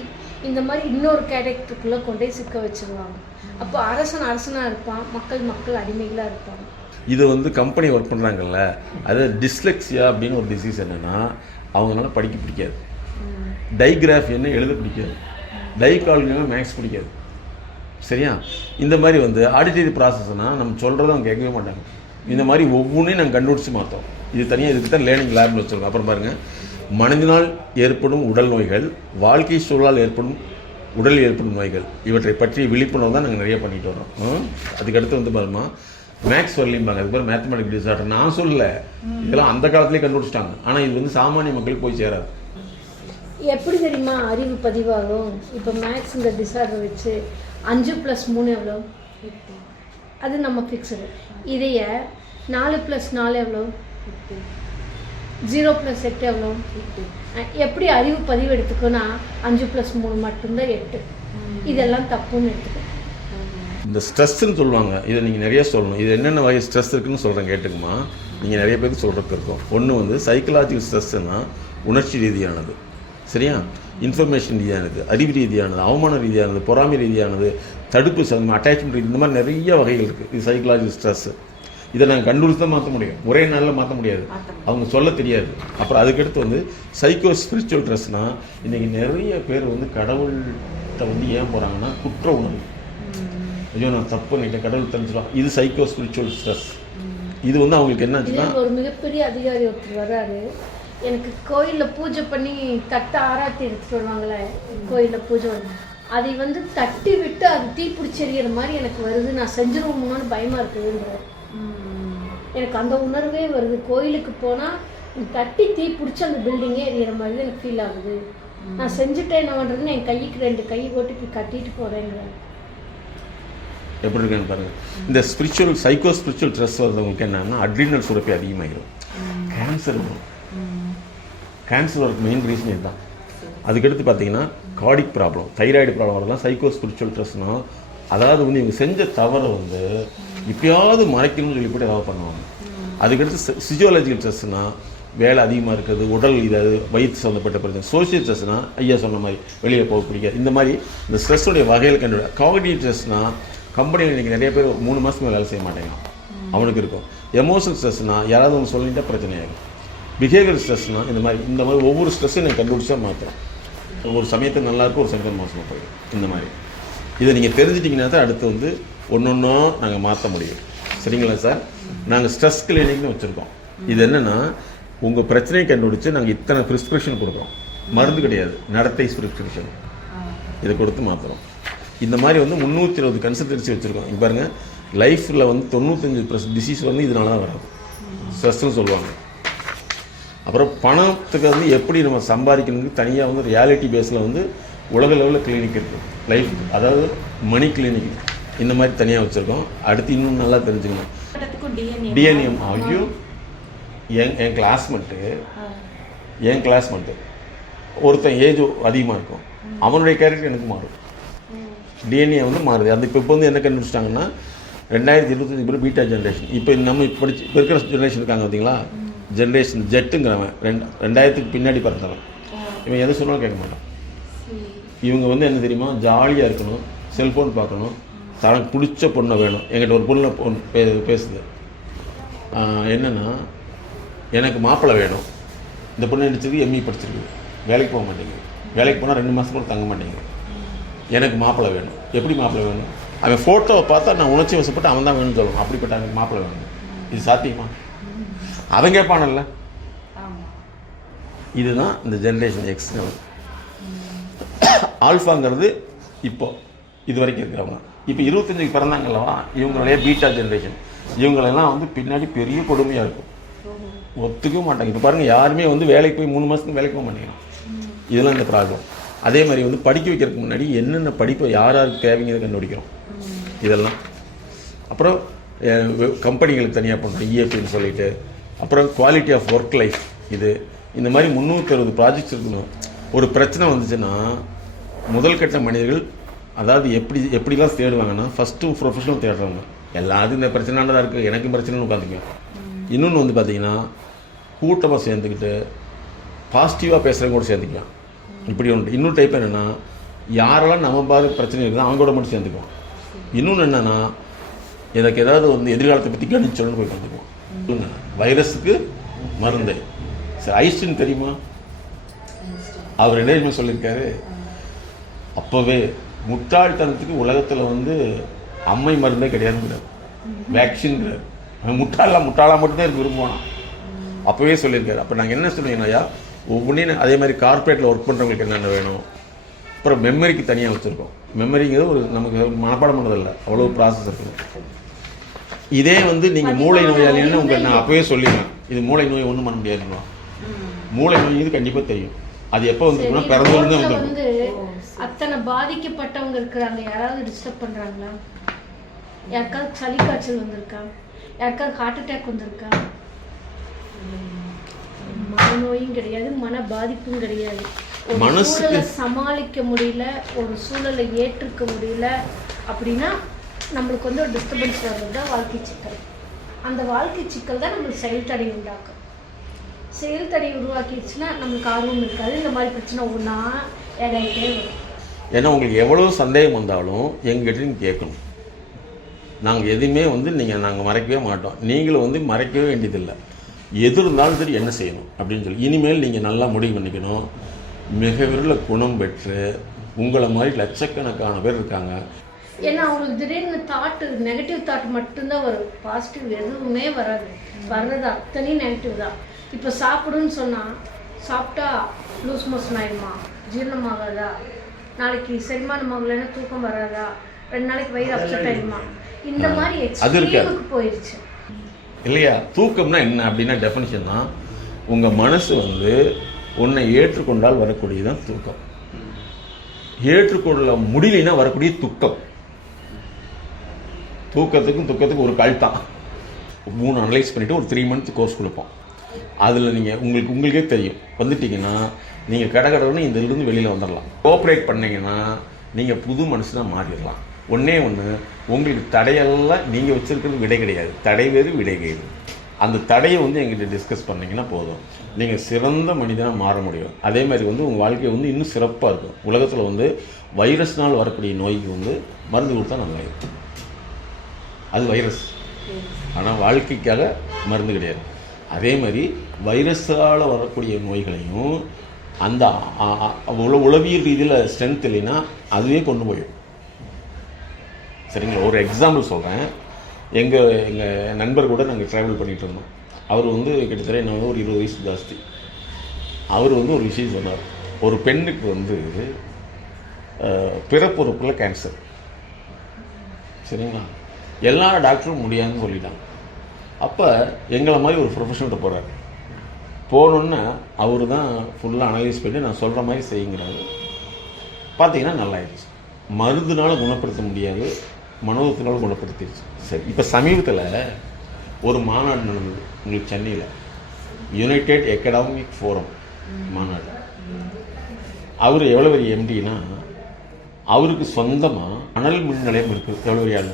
இந்த மாதிரி இன்னொரு கேரக்டருக்குள்ளே கொண்டு போய் சிக்க வச்சுருவாங்க. அப்போ அரசனாக இருப்பான், மக்கள் அடிமைகளாக இருப்பாங்க. இது வந்து கம்பெனி ஒர்க் பண்ணுறாங்கல்ல, அது டிஸ்லெக்ஸியா அப்படின்னு ஒரு டிசீஸ். என்னென்னா அவங்களால படிக்க பிடிக்காது, டைகிராஃப் என்ன எழுத பிடிக்காது, டைகால்குனா மேக்ஸ் பிடிக்காது. சரியா? இந்த மாதிரி வந்து ஆடிட்டரி ப்ராசஸ்னால் நம்ம சொல்கிறத அவங்க கேட்கவே மாட்டாங்க. இந்த மாதிரி ஒவ்வொன்றையும் நாங்கள் கண்டுபிடிச்சி மாற்றோம். இது தனியாக இதுக்கு தான் லேர்னிங் லேப்னு வச்சுருக்கோம். அப்புறம் பாருங்கள், மனதினால் ஏற்படும் உடல் நோய்கள், வாழ்க்கை சூழலால் ஏற்படும் உடல் ஏற்படும் நோய்கள், இவற்றை பற்றி விழிப்புணர்வு தான் நாங்கள் நிறைய பண்ணிட்டு வரோம். அதுக்கடுத்து வந்து பாருமா மேக்ஸ் வரலிம்பாங்க, அதுக்கு பேர் மேத்தமெட்டிக் டிசார்டர். நான் சொல்லலை, இதெல்லாம் அந்த காலத்துலேயே கண்டுபிடிச்சிட்டாங்க. ஆனால் இது வந்து சாமானிய மக்களுக்கு போய் சேராது. எப்படி தெரியுமா அறிவு பதிவாகும்? இப்போ மேக்ஸ் இந்த டிசார்டர் வச்சு 5+3 எவ்வளோ? அது நம்ம ஃபிக்ஸடு. இதைய 4+4 எவ்வளோ? 0+8 எவ்வளோ? எப்படி அறிவு பதிவு எடுத்துக்கோன்னா 5+3 மட்டும்தான் 8. இதெல்லாம் தப்புன்னு எடுத்துக்கோ. இந்த ஸ்ட்ரெஸ்ன்னு சொல்லுவாங்க, இதை நீங்கள் நிறைய சொல்லணும். இது என்னென்ன வகை ஸ்ட்ரெஸ் இருக்குன்னு சொல்கிறேன், கேட்டுக்குமா? நீங்கள் நிறைய பேருக்கு சொல்கிறதுக்கு இருக்கும். ஒன்று வந்து சைக்கலாஜிக்கல் ஸ்ட்ரெஸ்ஸுன்னா உணர்ச்சி ரீதியானது, சரியா? இன்ஃபர்மேஷன் ரீதியானது, அறிவு ரீதியானது, அவமான ரீதியானது, பொறாமை ரீதியானது, தடுப்பு சம்பந்தம், அட்டாச்மெண்ட் ரீதி, இந்த மாதிரி நிறைய வகைகள் இருக்குது. இது சைக்கலாஜிக்கல் ஸ்ட்ரெஸ்ஸு. இதை நாங்கள் கண்டுபிடிச்சி தான் மாற்ற முடியும், ஒரே நாளில் மாற்ற முடியாது, அவங்க சொல்ல தெரியாது. அப்புறம் அதுக்கடுத்து வந்து சைக்கோ ஸ்பிரிச்சுவல் ஸ்ட்ரெஸ்னால் இன்றைக்கி நிறைய பேர் வந்து கடவுள்கிட்ட வந்து ஏன் போகிறாங்கன்னா குற்ற உணர்வு, ஐயோ நான் தப்பு நினைக்கிறேன், கடவுள் தெரிஞ்சிடும். இது சைக்கோ ஸ்பிரிச்சுவல் ஸ்ட்ரெஸ். இது வந்து அவங்களுக்கு என்ன ஆச்சுன்னா, ஒரு மிகப்பெரிய அதிகாரி ஒருத்தர் வர்றாரு, எனக்கு கோயிலில் பூஜை பண்ணி தட்டை ஆராத்தி எடுத்துகிட்டு வருவாங்களே, கோயிலில் பூஜை அதை வந்து தட்டி விட்டு அது தீ பிடிச்சி எறிகிற மாதிரி எனக்கு வருது, நான் செஞ்சிருவோம்னு பயமாக இருக்குதுன்றார். எனக்கு அந்த உணர்வே வருது. கோயிலுக்கு போனால் தட்டி தீ பிடிச்சி அந்த பில்டிங்கே எறிகிற மாதிரி தான் எனக்கு ஃபீல் ஆகுது. நான் செஞ்சுட்டேன் என்ன பண்ணுறதுன்னு என் கைக்கு 2 கை ஓட்டி போய் கட்டிட்டு போகிறேங்கிறேன். எப்படி இருக்குன்னு பாருங்கள். இந்த ஸ்பிரிச்சுவல் சைக்கோ ஸ்பிரிச்சுவல் ஸ்ட்ரெஸ் வந்தவங்களுக்கு என்னன்னா அட்ரினல் சுரப்பி அதிகமாகிடும், கேன்சர் வரும். கேன்சர் வரக்கு மெயின் ரீசன் இதுதான். அதுக்கடுத்து பார்த்தீங்கன்னா கார்டிக் ப்ராப்ளம், தைராய்டு ப்ராப்ளம் வரலாம் சைக்கோ ஸ்பிரிச்சுவல் ஸ்ட்ரெஸ்னால். அதாவது வந்து இவங்க செஞ்ச தவறை வந்து இப்பயாவது மறைக்கணும்னு சொல்லி போட்டு ஏதாவது பண்ணுவாங்க. அதுக்கடுத்து ஃபிசியோலஜிக்கல் ஸ்ட்ரெஸ்னால் வேலை அதிகமாக இருக்கிறது, உடல் இதாவது வயிற்று சம்மந்தப்பட்ட பிரச்சனை. சோஷியல் ஸ்ட்ரெஸ்னால் ஐயா சொன்ன மாதிரி வெளியே போக பிடிக்காது. இந்த மாதிரி இந்த ஸ்ட்ரெஸ்ஸுடைய வகையில் கண்டுபிடி. காக்னிட்டிவ் ஸ்ட்ரெஸ்னால் கம்பெனியில் இன்றைக்கி நிறைய பேர் 3 மாதத்துக்கு வேலை செய்ய மாட்டேங்க, அவனுக்கு இருக்கும். எமோஷனல் ஸ்ட்ரெஸ்னால் யாராவது ஒன்று சொல்லிட்டா பிரச்சனையாகும். பிஹேவியர் ஸ்ட்ரெஸ்னால் இந்த மாதிரி ஒவ்வொரு ஸ்ட்ரெஸ்ஸையும் நான் கண்டுபிடிச்சா மாற்றுறேன். ஒரு சமயத்தில் நல்லாயிருக்கும், ஒரு சமயத்தில் மோசமாக போயிடும். இந்த மாதிரி இதை நீங்கள் தெரிஞ்சிட்டிங்கன்னா தான் அடுத்து வந்து ஒன்றொன்றும் நாங்கள் மாற்ற முடியும். சரிங்களா சார்? நாங்கள் ஸ்ட்ரெஸ் கிளினிக்னு வச்சுருக்கோம். இது என்னென்னா உங்கள் பிரச்சனையை கண்டுபிடிச்சி நாங்கள் இத்தனை ப்ரிஸ்கிரிப்ஷன் கொடுக்குறோம். மருந்து கிடையாது, நடத்தை ப்ரிஸ்கிரிப்ஷன். இதை கொடுத்து மாற்றுறோம். இந்த மாதிரி வந்து 320 கன்சல்டன்சி வச்சுருக்கோம். இங்கே பாருங்கள், லைஃப்பில் வந்து 95% டிசீஸ் வந்து இதனால தான் வராது, ஸ்ட்ரெஸ்ன்னு சொல்லுவாங்க. அப்புறம் பணத்துக்கு வந்து எப்படி நம்ம சம்பாதிக்கணுங்கிறது தனியாக வந்து ரியாலிட்டி பேஸில் வந்து உலக லெவலில் கிளினிக் இருக்குது. லைஃப் அதாவது மணி கிளினிக் இந்த மாதிரி தனியாக வச்சுருக்கோம். அடுத்து இன்னும் நல்லா தெரிஞ்சுக்கணும். டிஎன்எம் ஐயோ என் கிளாஸ்மேட்டு ஒருத்தன் ஏஜ் அதிகமாக இருக்கும், அவனுடைய கேரக்டர் எனக்கு மாறும். டிஎன்ஏ வந்து மாறுது. அந்த இப்போ வந்து என்ன கண்டுபிடிச்சிட்டாங்கன்னா 2025 பேர் பீட்டா ஜென்ரேஷன். இப்போ நம்ம இப்போ இருக்கிற ஜென்ரேஷன் இருக்காங்க பார்த்தீங்களா, ஜென்ரேஷன் ஜெட்டுங்கிறவன் 2000க்கு பின்னாடி பிறந்தவன். இவன் எதை சொன்னாலும் கேட்க மாட்டான். இவங்க வந்து என்ன தெரியுமா, ஜாலியாக இருக்கணும், செல்ஃபோன் பார்க்கணும், தனக்கு பிடிச்ச பொண்ணை வேணும். என்கிட்ட ஒரு பொண்ணை பேசுது, என்னென்னா எனக்கு மாப்பிள்ளை வேணும், இந்த பொண்ணு நடிச்சது எம்இ படிச்சிருக்கு, வேலைக்கு போக மாட்டேங்குது, வேலைக்கு போனால் 2 மாதம் கூட தங்க மாட்டேங்குது, எனக்கு மாப்பிள்ளை வேணும். எப்படி மாப்பிள்ளை வேணும்? அவன் ஃபோட்டோவை பார்த்தா நான் உணர்ச்சி வசப்பட்டு அவன் தான் வேணும்னு சொல்லணும். அப்படிப்பட்ட எனக்கு மாப்பிள்ளை வேணும். இது சாத்தியமா? அவன் கேட்பானல்ல. இதுதான் இந்த ஜென்ரேஷன் எக்ஸ். ஆல்ஃபாங்கிறது இப்போ இது வரைக்கும் இருக்கிறவங்க. இப்போ 25க்கு பிறந்தாங்கல்லவா, இவங்களுடைய பீட்டா ஜென்ரேஷன். இவங்களெல்லாம் வந்து பின்னாடி பெரிய கொடுமையாக இருக்கும், ஒத்துக்க மாட்டாங்க. இப்போ பாருங்கள், யாருமே வந்து வேலைக்கு போய் 3 மாதத்துக்கு வேலைக்கு போக மாட்டேங்கிறான். இதெல்லாம் இந்த ப்ராப்ளம். அதே மாதிரி வந்து படிக்க வைக்கிறதுக்கு முன்னாடி என்னென்ன படிப்பை யாருக்கு தேவைங்கிறத கண்டுபிடிக்கிறோம் இதெல்லாம். அப்புறம் கம்பெனிகளுக்கு தனியாக பண்ணுறோம் இஎஃப்னு சொல்லிட்டு. அப்புறம் குவாலிட்டி ஆஃப் ஒர்க் லைஃப். இந்த மாதிரி 360 ப்ராஜெக்ட்ஸ் இருக்கணும். ஒரு பிரச்சனை வந்துச்சுன்னா முதல் கட்ட மனிதர்கள் அதாவது எப்படிலாம் தேடுவாங்கன்னா, ஃபஸ்ட்டு ப்ரொஃபஷனல் தேடுறவங்க. எல்லாத்துக்கும் இந்த பிரச்சனைதான் இருக்குது, எனக்கும் பிரச்சனைன்னு உட்காந்துக்குவேன். இன்னொன்று வந்து பார்த்தீங்கன்னா, கூட்டமாக சேர்ந்துக்கிட்டு பாசிட்டிவாக பேசுகிறவங்க கூட சேர்ந்துக்குவேன். இப்படி ஒன்று. இன்னொரு டைப் என்னென்னா, யாரெல்லாம் நம்ம பாரு பிரச்சனை இருக்குதோ அவங்க கூட மட்டும் சேர்ந்துக்குவோம். இன்னொன்று என்னென்னா, எனக்கு ஏதாவது வந்து எதிர்காலத்தை பற்றி கணிச்சோன்னு போய் பார்த்துக்குவோம். இல்லைங்க, வைரஸுக்கு மருந்து. சரி, ஐஸ்டின் தெரியுமா? அவர் என்ன சொல்லியிருக்காரு, அப்போவே முட்டாள்தனத்துக்கு உலகத்தில் வந்து அம்மை மருந்தே கிடையாதுங்கிறார், வேக்சின்ங்கிறார். முட்டாளாக மட்டும்தான் இருக்கு விரும்புவானா, அப்போவே சொல்லியிருக்காரு. அப்போ நாங்கள் என்ன சொல்லுவீங்கன்னாயா, ஒவ்வொன்றையும் அதே மாதிரி கார்பரேட்டில் ஒர்க் பண்ணுறவங்களுக்கு என்னென்ன வேணும். அப்புறம் மெமரிக்கு தனியாக வச்சுருக்கோம். மெமரிங்கிறது ஒரு நமக்கு மனப்பாடம் பண்ணதில்லை, அவ்வளோ ப்ராசஸ் இருக்குது. இதே வந்து நீங்கள் மூளை நோயாளின்னு உங்களுக்கு நான் அப்போவே சொல்லிடுவேன், இது மூளை நோய் ஒன்றும் பண்ண முடியாதுங்களா. மூளை நோய் இது கண்டிப்பாக தெரியும். அது எப்போ வந்துருக்குன்னா பிறந்ததுலேருந்து வந்துருக்கும். அத்தனை பாதிக்கப்பட்டவங்க இருக்கிறாங்க, யாராவது டிஸ்டர்ப் பண்ணுறாங்களா? யாருக்காவது சளி காய்ச்சல் வந்திருக்கா? யாருக்காவது ஹார்ட் அட்டாக் வந்திருக்கா? மனநோயும் கிடையாது, மன பாதிப்பும் கிடையாது. ஒரு சூழலை சமாளிக்க முடியல, ஒரு சூழலை ஏற்றுக்க முடியல அப்படின்னா நம்மளுக்கு வந்து ஒரு டிஸ்டர்பன்ஸ் வர்றது தான் வாழ்க்கை சிக்கல். அந்த வாழ்க்கை சிக்கல் தான் நம்மளுக்கு செயல் தடை உண்டாக்கும். செயல் தடை உருவாக்கிடுச்சுன்னா நம்மளுக்கு ஆர்வம் இருக்காது. இந்த மாதிரி பிரச்சனை ஒன்றா ஏதாயிட்டே வரும். ஏன்னா உங்களுக்கு எவ்வளோ சந்தேகம் வந்தாலும் எங்ககிட்ட நீங்கள் கேட்கணும். நாங்கள் எதுவுமே வந்து நாங்கள் மறைக்கவே மாட்டோம். நீங்களும் வந்து மறைக்கவே வேண்டியதில்லை. எது இருந்தாலும் சரி என்ன செய்யணும் அப்படின்னு சொல்லி இனிமேல் நீங்கள் நல்லா முடிவு பண்ணிக்கணும். மிக விரைவில் குணம் பெற்று உங்களை மாதிரி லட்சக்கணக்கான பேர் இருக்காங்க. ஏன்னா அவங்களுக்கு திடீர்னு தாட்டு, நெகட்டிவ் தாட் மட்டும்தான் வரும், பாசிட்டிவ் எதுவுமே வராது. வர்றது அத்தனையும் நெகட்டிவ் தான். இப்போ சாப்பிடுன்னு சொன்னால் சாப்பிட்டா லூஸ் மோஷன் ஆகிடுமா, ஜீரணமாகாதா, நாளைக்கு செரிமானம் ஆகலைன்னா தூக்கம் வராதா, 2 நாளைக்கு வயிறு அப்செட் ஆகிடுமா, இந்த மாதிரி எக்ஸ்ட்ரீமுக்கு போயிடுச்சு இல்லையா. தூக்கம்னா என்ன அப்படின்னா டெஃபினிஷன் தான், உங்கள் மனசு வந்து உன்னை ஏற்றுக்கொண்டால் வரக்கூடியதான் தூக்கம். ஏற்றுக்கொள்ள முடியலைன்னா வரக்கூடிய துக்கம். துக்கத்துக்கும் ஒரு கால் தான். 3 அனலைஸ் பண்ணிவிட்டு ஒரு 3 மந்த் கோர்ஸ் கொடுப்போம். அதில் நீங்கள் உங்களுக்கே தெரியும், வந்துட்டிங்கன்னா நீங்கள் கடகடன்னு இந்த இருந்து வெளியில் வந்துடலாம். கோஆப்ரேட் பண்ணிங்கன்னா நீங்கள் புது மனுஷனாக மாறிடலாம். ஒன்றே ஒன்று, உங்களுக்கு தடையெல்லாம் நீங்கள் வச்சுருக்கிறது விடை கிடையாது, தடை வேறு விடை கிடையாது. அந்த தடையை வந்து எங்கிட்ட டிஸ்கஸ் பண்ணிங்கன்னா போதும், நீங்கள் சிறந்த மனிதனாக மாற முடியும். அதே மாதிரி வந்து உங்கள் வாழ்க்கை வந்து இன்னும் சிறப்பாக இருக்கும். உலகத்தில் வந்து வைரஸ்னால் வரக்கூடிய நோய்க்கு வந்து மருந்து கொடுத்தா நல்லா இருக்கும். அது வைரஸ், ஆனால் வாழ்க்கைக்காக மருந்து கிடையாது. அதே மாதிரி வைரஸால் வரக்கூடிய நோய்களையும் அந்த உளவியல் ரீதியில் ஸ்ட்ரென்த் இல்லைன்னா அதுவே கொண்டு போயிடும். சரிங்களா. ஒரு எக்ஸாம்பிள் சொல்கிறேன். எங்கள் நண்பர் கூட நாங்கள் ட்ராவல் பண்ணிகிட்டு இருந்தோம். அவர் வந்து கிட்டத்தட்ட என்ன ஒரு 20 வயசு ஜாஸ்தி. அவர் வந்து ஒரு விஷயம் சொன்னார். ஒரு பெண்ணுக்கு வந்து பிறப்புறுப்பில் கேன்சர். சரிங்களா. எல்லா டாக்டரும் முடியாதுன்னு சொல்லிட்டாங்க. அப்போ எங்களை மாதிரி ஒரு ப்ரொஃபஷனல்கிட்ட போகிறார். போகணுன்னா அவர் தான் ஃபுல்லாக அனலைஸ் பண்ணி நான் சொல்கிற மாதிரி செய்யுங்கிறாரு. பார்த்தீங்கன்னா நல்லாயிடுச்சு. மருந்துனால குணப்படுத்த முடியாது, மனோதத்தினால குணப்படுத்திடுச்சு. சரி, இப்போ சமீபத்தில் ஒரு மாநாடு நடந்தது உங்களுக்கு சென்னையில், யுனைடெட் எக்கனாமிக் ஃபோரம் மாநாடு. அவர் எவ்வளோ பெரிய எம்டினா, அவருக்கு சொந்தமாக அனல் மின் நிலையம் இருக்குது. எவ்வளோ பெரிய ஆள்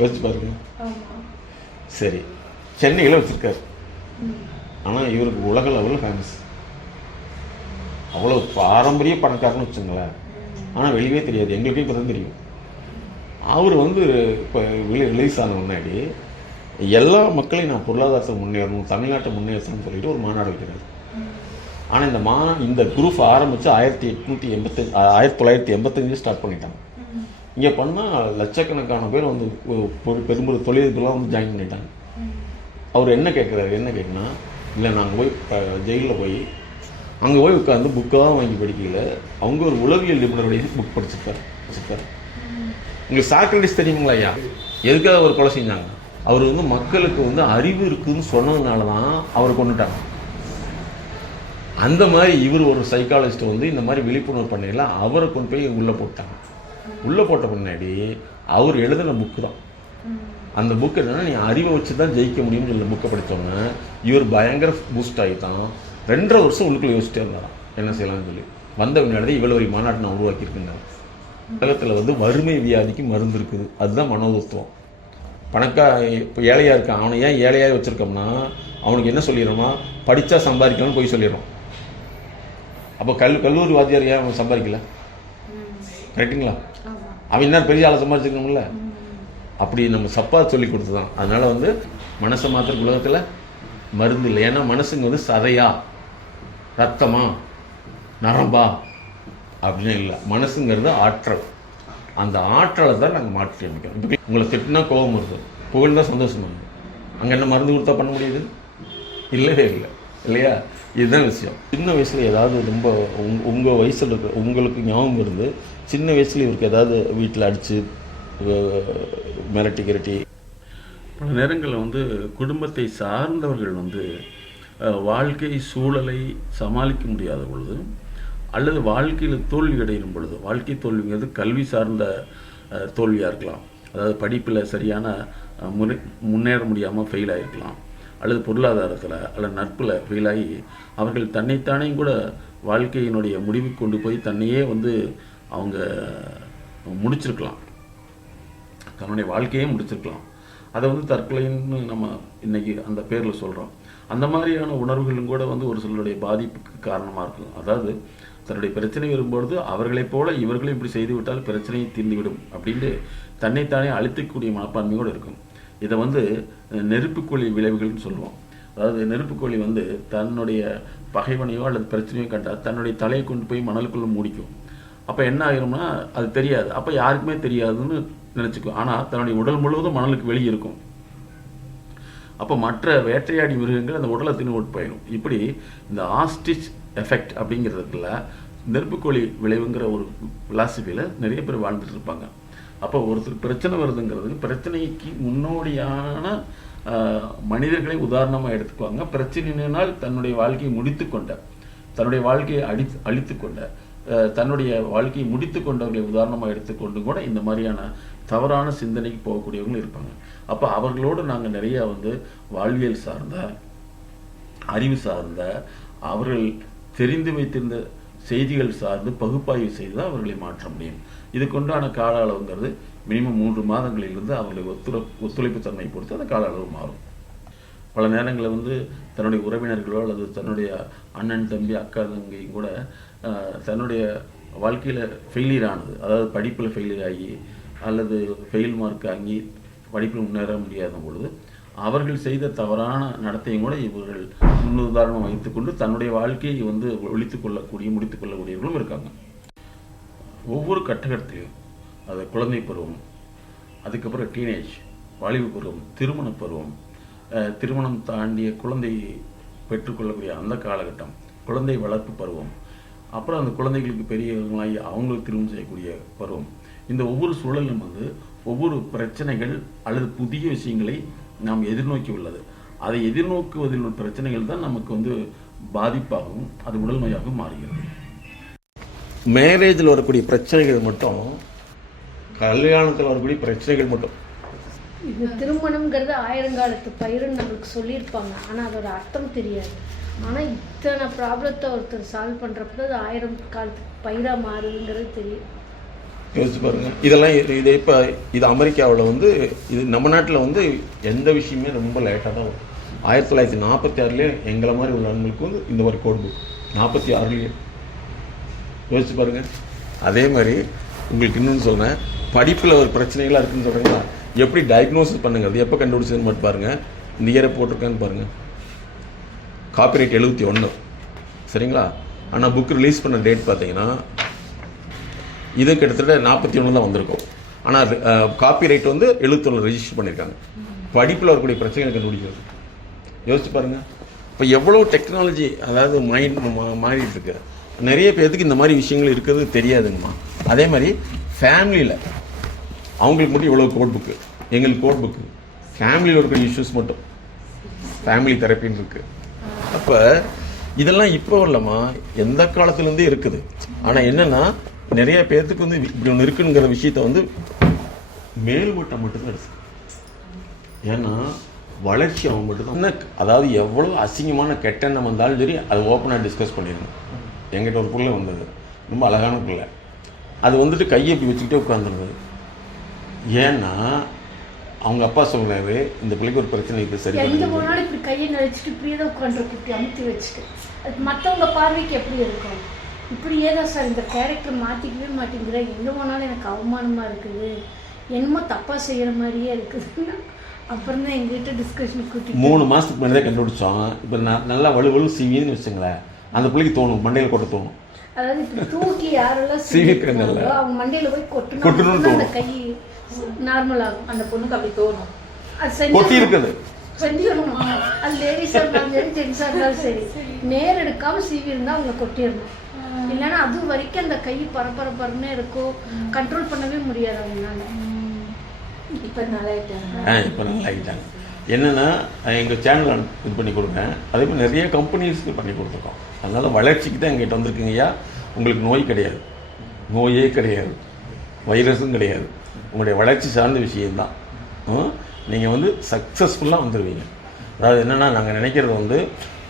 யோசிச்சு பாருங்க. சரி, சென்னையில் வச்சுருக்காரு. ஆனால் இவருக்கு உலக லெவலில் ஃபேமஸ். அவ்வளோ பாரம்பரிய பணக்காரன்னு வச்சுங்களேன். ஆனால் வெளியே தெரியாது, எங்களுக்கே இப்போ தான் தெரியும். அவர் வந்து இப்போ ரிலீஸ் ஆன முன்னாடி எல்லா மக்களையும் நான் பொருளாதாரத்தை முன்னேறணும், தமிழ்நாட்டை முன்னேற்றணும்னு சொல்லிட்டு ஒரு மாநாடு வைக்கிறாரு. ஆனால் இந்த குரூப் ஆரம்பித்து 1985 ஸ்டார்ட் பண்ணிட்டாங்க. இங்கே பண்ணால் லட்சக்கணக்கான பேர் வந்து பெரும்பெரும் தொழில்கள்லாம் வந்து ஜாயின் பண்ணிட்டாங்க. அவர் என்ன கேட்குன்னா, இல்லை நாங்கள் போய் ஜெயிலில் போய் அங்கே போய் உட்காந்து புக்கெல்லாம் வாங்கி படிக்கல, அவங்க ஒரு உளவியல் நிபுணருடைய புக் படிச்சிருப்பார். உங்களுக்கு சாக்ரட்டிஸ் தெரியுங்களா ஐயா? எதுக்காக அவர் கொலை செஞ்சாங்க? அவர் வந்து மக்களுக்கு வந்து அறிவு இருக்குதுன்னு சொன்னதுனால தான் அவரை கொண்டுட்டாங்க. அந்த மாதிரி இவர் ஒரு சைக்காலஜிஸ்ட் வந்து இந்த மாதிரி விழிப்புணர்வு பண்ணல, அவரை கொண்டு போய் உள்ளே போட்டாங்க. உள்ளே போட்ட பின்னாடி அவர் எழுதின புக்கு தான் அந்த புக்கு. என்னன்னா, நீ அறிவை வச்சு தான் ஜெயிக்க முடியும்னு சொல்லி புக்கை படித்தவங்க இவர் பயங்கர பூஸ்ட் ஆகி தான் 2.5 வருஷம் உள்ளுக்குள்ளே யோசிச்சிட்டே இருந்தாராம் என்ன செய்யலாம்னு சொல்லி. வந்த பின்னாடி இவ்வளோ ஒரு மாநாட்டை நான் உருவாக்கியிருக்கேன். உலகத்தில் வந்து வறுமை வியாதிக்கு மருந்து இருக்குது, அதுதான் மனோதத்துவம். இப்போ ஏழையாக இருக்கான், அவனை ஏன் ஏழையாக வச்சுருக்கோம்னா அவனுக்கு என்ன சொல்லிடுறோமா, படித்தா சம்பாதிக்கலாம்னு போய் சொல்லிடுறோம். அப்போ கல்லூரி வாத்தியார் ஏன் அவன் சம்பாதிக்கல? கரெக்டுங்களா? அவன் என்ன பெரிய ஆளை சம்பாதிச்சிருக்கணும்ல. அப்படி நம்ம சப்பா சொல்லி கொடுத்து தான். அதனால் வந்து மனசை மாத்திர உலகத்தில் மருந்து இல்லை. ஏன்னா மனசுங்க வந்து சதையா ரத்தமா நரம்பா அப்படின்னு இல்லை. மனசுங்கிறது ஆற்றல். அந்த ஆற்றலை தான் நாங்கள் மாற்றி அமைக்கிறோம். இப்போ உங்களை திட்டினா கோபம் வருது, புகழ்ந்தால் சந்தோஷம் வருது. அங்கே என்ன மருந்து கொடுத்தா பண்ண முடியுது? இல்லவே இல்லை இல்லையா? இதுதான் விஷயம். சின்ன வயசில் ஏதாவது ரொம்ப உங்கள் வயசில் இருக்கிற உங்களுக்கு ஞாபகம் இருந்து சின்ன வயசில் இவருக்கு ஏதாவது வீட்டில் அடித்து மிரட்டி பல நேரங்களில் வந்து குடும்பத்தை சார்ந்தவர்கள் வந்து வாழ்க்கை சூழலை சமாளிக்க முடியாத பொழுது அல்லது வாழ்க்கையில் தோல்வி அடையும் பொழுது, வாழ்க்கை தோல்விங்கிறது கல்வி சார்ந்த தோல்வியாக இருக்கலாம், அதாவது படிப்பில் சரியான முன்னேற முடியாமல் ஃபெயில் ஆகிருக்கலாம், அல்லது பொருளாதாரத்தில் அல்லது நட்பில் ஃபெயிலாகி அவர்கள் தன்னைத்தானே கூட வாழ்க்கையினுடைய முடிவுக்கு கொண்டு போய் தன்னையே வந்து அவங்க முடிச்சிருக்கலாம், தன்னுடைய வாழ்க்கையே முடிச்சிருக்கலாம். அதை வந்து தற்கொலைன்னு நம்ம இன்றைக்கி அந்த பேரில் சொல்கிறோம். அந்த மாதிரியான உணர்வுகளும் கூட வந்து ஒரு சிலருடைய பாதிப்புக்கு காரணமாக இருக்கும். அதாவது தன்னுடைய பிரச்சனை வரும்பொழுது அவர்களைப் போல இவர்களும் இப்படி செய்து விட்டால் பிரச்சனையை தீர்ந்துவிடும் அப்படின்ட்டு தன்னைத்தானே அழித்துக்கூடிய மனப்பான்மையோடு இருக்கும். இதை வந்து நெருப்புக்கோழி விளைவுகள்னு சொல்லுவோம். அதாவது நெருப்புக்கோழி வந்து தன்னுடைய பகைவனையோ அல்லது பிரச்சனையோ கண்டால் தன்னுடைய தலையை கொண்டு போய் மணலுக்குள்ளே மூடிக்கும். அப்போ என்ன ஆகிரும்னா அது தெரியாது, அப்போ யாருக்குமே தெரியாதுன்னு நினச்சிக்கும். ஆனால் தன்னுடைய உடல் முழுவதும் மணலுக்கு வெளியே இருக்கும். அப்போ மற்ற வேட்டையாடி மிருகங்கள் அந்த உடலை தின்னு ஓட்டு போயிடும். இப்படி இந்த ஆஸ்டிச் எஃபெக்ட் அப்படிங்கிறதுக்குள்ள நெருப்புக்கோழி விளைவுங்கிற ஒரு பிலாசபியில் நிறைய பேர் வாழ்ந்துட்டு இருப்பாங்க. அப்போ ஒருத்தர் பிரச்சனை வருதுங்கிறது பிரச்சனைக்கு முன்னோடியான மனிதர்களை உதாரணமாக எடுத்துக்குவாங்க. பிரச்சனையினால் தன்னுடைய வாழ்க்கையை முடித்து கொண்ட, தன்னுடைய வாழ்க்கையை அழித்து கொண்ட, தன்னுடைய வாழ்க்கையை முடித்து கொண்டவர்களை உதாரணமாக எடுத்துக்கொண்டு கூட இந்த மாதிரியான தவறான சிந்தனைக்கு போகக்கூடியவங்களும் இருப்பாங்க. அப்போ அவர்களோடு நாங்கள் நிறையா வந்து வாழ்வியல் சார்ந்த, அறிவு சார்ந்த, அவர்கள் தெரிந்து வைத்திருந்த செய்திகள் சார்ந்து பகுப்பாய்வு செய்து தான் அவர்களை மாற்ற முடியும். இதுக்குண்டான கால அளவுங்கிறது மினிமம் 3 மாதங்களிலிருந்து அவர்களுடைய ஒத்துழைப்பு தன்மையை பொறுத்து அந்த கால அளவு மாறும். பல நேரங்களில் வந்து தன்னுடைய உறவினர்களோ அல்லது தன்னுடைய அண்ணன் தம்பி அக்கா தங்கையும் கூட தன்னுடைய வாழ்க்கையில் ஃபெயிலியர் ஆனது, அதாவது படிப்பில் ஃபெயிலியர் ஆகி அல்லது ஃபெயில் மார்க் வாங்கி படிப்பில் முன்னேற முடியாத பொழுது அவர்கள் செய்த தவறான நடத்தையும் கூட இவர்கள் முன்னுதாரணம் வைத்துக்கொண்டு தன்னுடைய வாழ்க்கையை வந்து முடித்துக் கொள்ளக்கூடியவர்களும் இருக்காங்க. ஒவ்வொரு கட்டத்திலையும் அது குழந்தை பருவம், அதுக்கப்புறம் டீனேஜ், வாலிப பருவம், திருமண பருவம், திருமணம் தாண்டிய குழந்தை பெற்றுக்கொள்ளக்கூடிய அந்த காலகட்டம், குழந்தை வளர்ப்பு பருவம், அப்புறம் அந்த குழந்தைகளுக்கு பெரியவங்களாகி அவங்களுக்கு திருமணம் செய்யக்கூடிய பருவம். இந்த ஒவ்வொரு சூழலும் வந்து ஒவ்வொரு பிரச்சனைகள் அல்லது புதிய விஷயங்களை நாம் எதிர்நோக்கி உள்ளது. அதை எதிர்நோக்குவதில் உள்ள பிரச்சனைகள் தான் நமக்கு வந்து பாதிப்பாகவும் அது உடல் நோயாகவும் மாறுகிறது. மேரேஜில் வரக்கூடிய பிரச்சனைகள் மட்டும், கல்யாணத்தில் வரக்கூடிய பிரச்சனைகள் மட்டும், இது திருமணம்ங்கிறது ஆயிரங்காலத்து பயிருன்னு நம்மளுக்கு சொல்லியிருப்பாங்க, ஆனால் அதோட அர்த்தம் தெரியாது. ஆனால் இத்தனை ப்ராப்ளத்தை ஒருத்தர் சால்வ் பண்ணுறப்ப அது 1000 காலத்து பயிராக மாறுதுங்கிறது தெரியும். யோசிச்சு பாருங்க. இதெல்லாம் இப்போ இது அமெரிக்காவில் வந்து, இது நம்ம நாட்டில் வந்து எந்த விஷயமே ரொம்ப லேட்டாக தான் வரும். 1946 எங்களை மாதிரி உள்ள ஆண்களுக்கு வந்து இந்த மாதிரி கோட் புக் 46 யோசிச்சு பாருங்க. அதே மாதிரி உங்களுக்கு இன்னொன்று சொன்னேன், படிப்பில் ஒரு பிரச்சனைகளாக இருக்குன்னு சொல்கிறீங்களா, எப்படி டயக்னோசிஸ் பண்ணுங்கிறது எப்போ கண்டுபிடிச்சதுன்னு மட்டும் பாருங்கள். இந்த இயரை போட்டிருக்கான்னு பாருங்கள். காப்பிரைட் 71 சரிங்களா. ஆனால் புக் ரிலீஸ் பண்ண டேட் பார்த்தீங்கன்னா இது கிட்டத்தட்ட 41 தான் வந்திருக்கும். ஆனால் காப்பிரைட் வந்து 71 ரெஜிஸ்டர் பண்ணியிருக்காங்க. படிப்பில் வரக்கூடிய பிரச்சனைகளை கண்டுபிடிக்கிறது யோசிச்சு பாருங்கள். இப்போ எவ்வளோ டெக்னாலஜி அதாவது மாறிட்டு இருக்கு. நிறைய பேருக்கு இந்த மாதிரி விஷயங்கள் இருக்கிறது தெரியாதுங்கம்மா. அதே மாதிரி ஃபேமிலியில் அவங்களுக்கு மட்டும் இவ்வளோ கோட் புக்கு, எங்களுக்கு கோட் புக்கு, ஃபேமிலியில் இருக்கிற இஷ்யூஸ் மட்டும் ஃபேமிலி தெரப்பின்னு இருக்குது. அப்போ இதெல்லாம் இப்போ இல்லைம்மா, எந்த காலத்துலேருந்தே இருக்குது. ஆனால் என்னென்னா நிறைய பேர்த்துக்கு வந்து இப்படி ஒன்று இருக்குங்கிற விஷயத்த வந்து மேல்மட்டம் மட்டும்தான் எடுத்து. ஏன்னா வளர்ச்சி அவங்க மட்டும்தான். அதாவது எவ்வளோ அசிங்கமான கெட்டெண்ணம் வந்தாலும் சரி அதை ஓப்பனாக டிஸ்கஸ் பண்ணிடணும். எங்கிட்ட ஒரு பிள்ளை வந்தது, ரொம்ப அழகான பிள்ளை. அது வந்துட்டு கையை இப்படி வச்சுக்கிட்டே உட்காந்துருந்தது. ஏன்னா அவங்க அப்பா சொல்றாரு இந்த பிள்ளைக்கு ஒரு பிரச்சனை இப்போ சரி எந்த ஒரு நாள் இப்படி கையை நடிச்சிட்டு இப்படியே தான் உட்காந்துருக்கு, இப்படி அமுத்தி வச்சுட்டு. அது மற்றவங்க பார்வைக்கு எப்படி இருக்கும்? இப்படியே தான் சார் இந்த கேரக்டர் மாற்றிக்கவே மாட்டேங்கிற, எங்கே போனாலும் எனக்கு அவமானமாக இருக்குது, என்னமோ தப்பாக செய்கிற மாதிரியே இருக்குதுன்னா அப்புறம் தான் எங்ககிட்ட டிஸ்கஷன் கூட்டி 3 மாதத்துக்கு முன்னாடி தான் கண்டுபிடிச்சோம். இப்போ நல்லா வலுவலு சிவின்னு வச்சுங்களேன், அந்த பிள்ளைக்கு தோணும், மண்டையில் கொட்ட தோணும். அதாவது இப்படி தூக்கி யாரெல்லாம் சிவிக்கிறனால அவங்க மண்டையில் போய் கொட்டணும், அந்த கை நார்மல் ஆகும். அந்த பொண்ணுக்கு அப்படி தோணும். அது கொட்டி இருக்குது செஞ்சிடணும். அது லேடிஸாக இருந்தாலும் சரி ஜென்ஸாக இருந்தாலும் சரி, நேர் எடுக்காமல் சீவி இருந்தால் அவங்க கொட்டிடணும். இல்லைன்னா அது வரைக்கும் அந்த கை பரபரப்பரன்னு இருக்கும், கண்ட்ரோல் பண்ணவே முடியாது அவங்களால. இப்போ நல்லா இப்போ நல்லா ஆகிட்டாங்க. என்னென்னா எங்கள் சேனல் இது பண்ணி கொடுப்பேன். அதே மாதிரி நிறைய கம்பெனிஸ்க்கு பண்ணி கொடுத்துருக்கோம். அதனால் வளர்ச்சிக்கு தான் எங்கிட்ட வந்திருக்கீங்கய்யா. உங்களுக்கு நோய் கிடையாது, நோயே கிடையாது, வைரஸும் கிடையாது. உங்களுடைய வளர்ச்சி சார்ந்த விஷயம்தான். நீங்கள் வந்து சக்ஸஸ்ஃபுல்லாக வந்துடுவீங்க. அதாவது என்னென்னா நாங்கள் நினைக்கிறது வந்து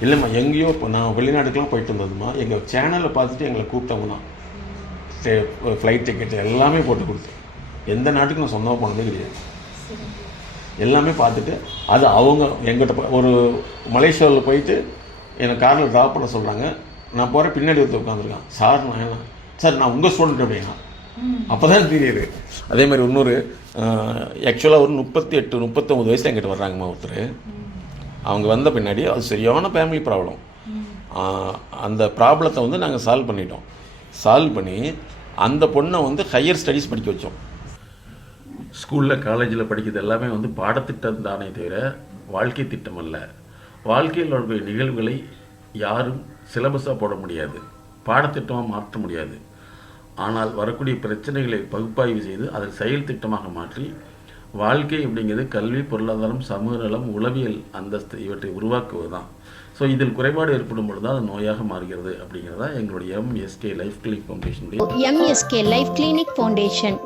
இல்லைம்மா, எங்கேயோ இப்போ நான் வெளிநாட்டுக்கெலாம் போயிட்டு வந்ததுமா எங்கள் சேனலை பார்த்துட்டு எங்களை கூப்பிட்டவங்க தான். ஃப்ளைட் டிக்கெட் எல்லாமே போட்டு கொடுத்து எந்த நாட்டுக்கு நான் சொந்தமாக போனதே கிடையாது. எல்லாமே பார்த்துட்டு அது அவங்க எங்கிட்ட ஒரு மலேசியாவில் போயிட்டு என்னை காரில் ட்ராப் பண்ண சொல்கிறாங்க. நான் போகிற பின்னாடி ஒருத்தர் உட்காந்துருக்கான். சார் நான் என்ன சார் நான் உங்கள் ஸ்டூடெண்ட் அப்படின்னா அப்போ தான் தெரியுது. அதே மாதிரி இன்னொரு ஆக்சுவலாக ஒரு 38-39 வயசு என்கிட்ட வர்றாங்கம்மா ஒருத்தர். அவங்க வந்த பின்னாடி அது சரியான ஃபேமிலி ப்ராப்ளம். அந்த ப்ராப்ளத்தை வந்து நாங்கள் சால்வ் பண்ணிட்டோம். சால்வ் பண்ணி அந்த பொண்ணை வந்து ஹையர் ஸ்டடீஸ் படிக்க வச்சோம். ஸ்கூலில் காலேஜில் படிக்கிறது எல்லாமே வந்து பாடத்திட்டம் தானே தவிர வாழ்க்கை திட்டம் அல்ல. வாழ்க்கையில் உள்ள நிகழ்வுகளை யாரும் சிலபஸாக போட முடியாது, பாடத்திட்டமாக மாற்ற முடியாது. ஆனால் வரக்கூடிய பிரச்சனைகளை பகுப்பாய்வு செய்து அதை செயல் திட்டமாக மாற்றி வாழ்க்கை அப்படிங்கிறது கல்வி, பொருளாதாரம், சமூக நலம், உளவியல் அந்தஸ்து இவற்றை உருவாக்குவது தான். ஸோ இதில் குறைபாடு ஏற்படும் பொழுது அது நோயாக மாறுகிறது அப்படிங்கிறதா எங்களுடைய MSK லைஃப் கிளினிக் ஃபவுண்டேஷனுடைய MSK லைஃப் கிளினிக் ஃபவுண்டேஷன்.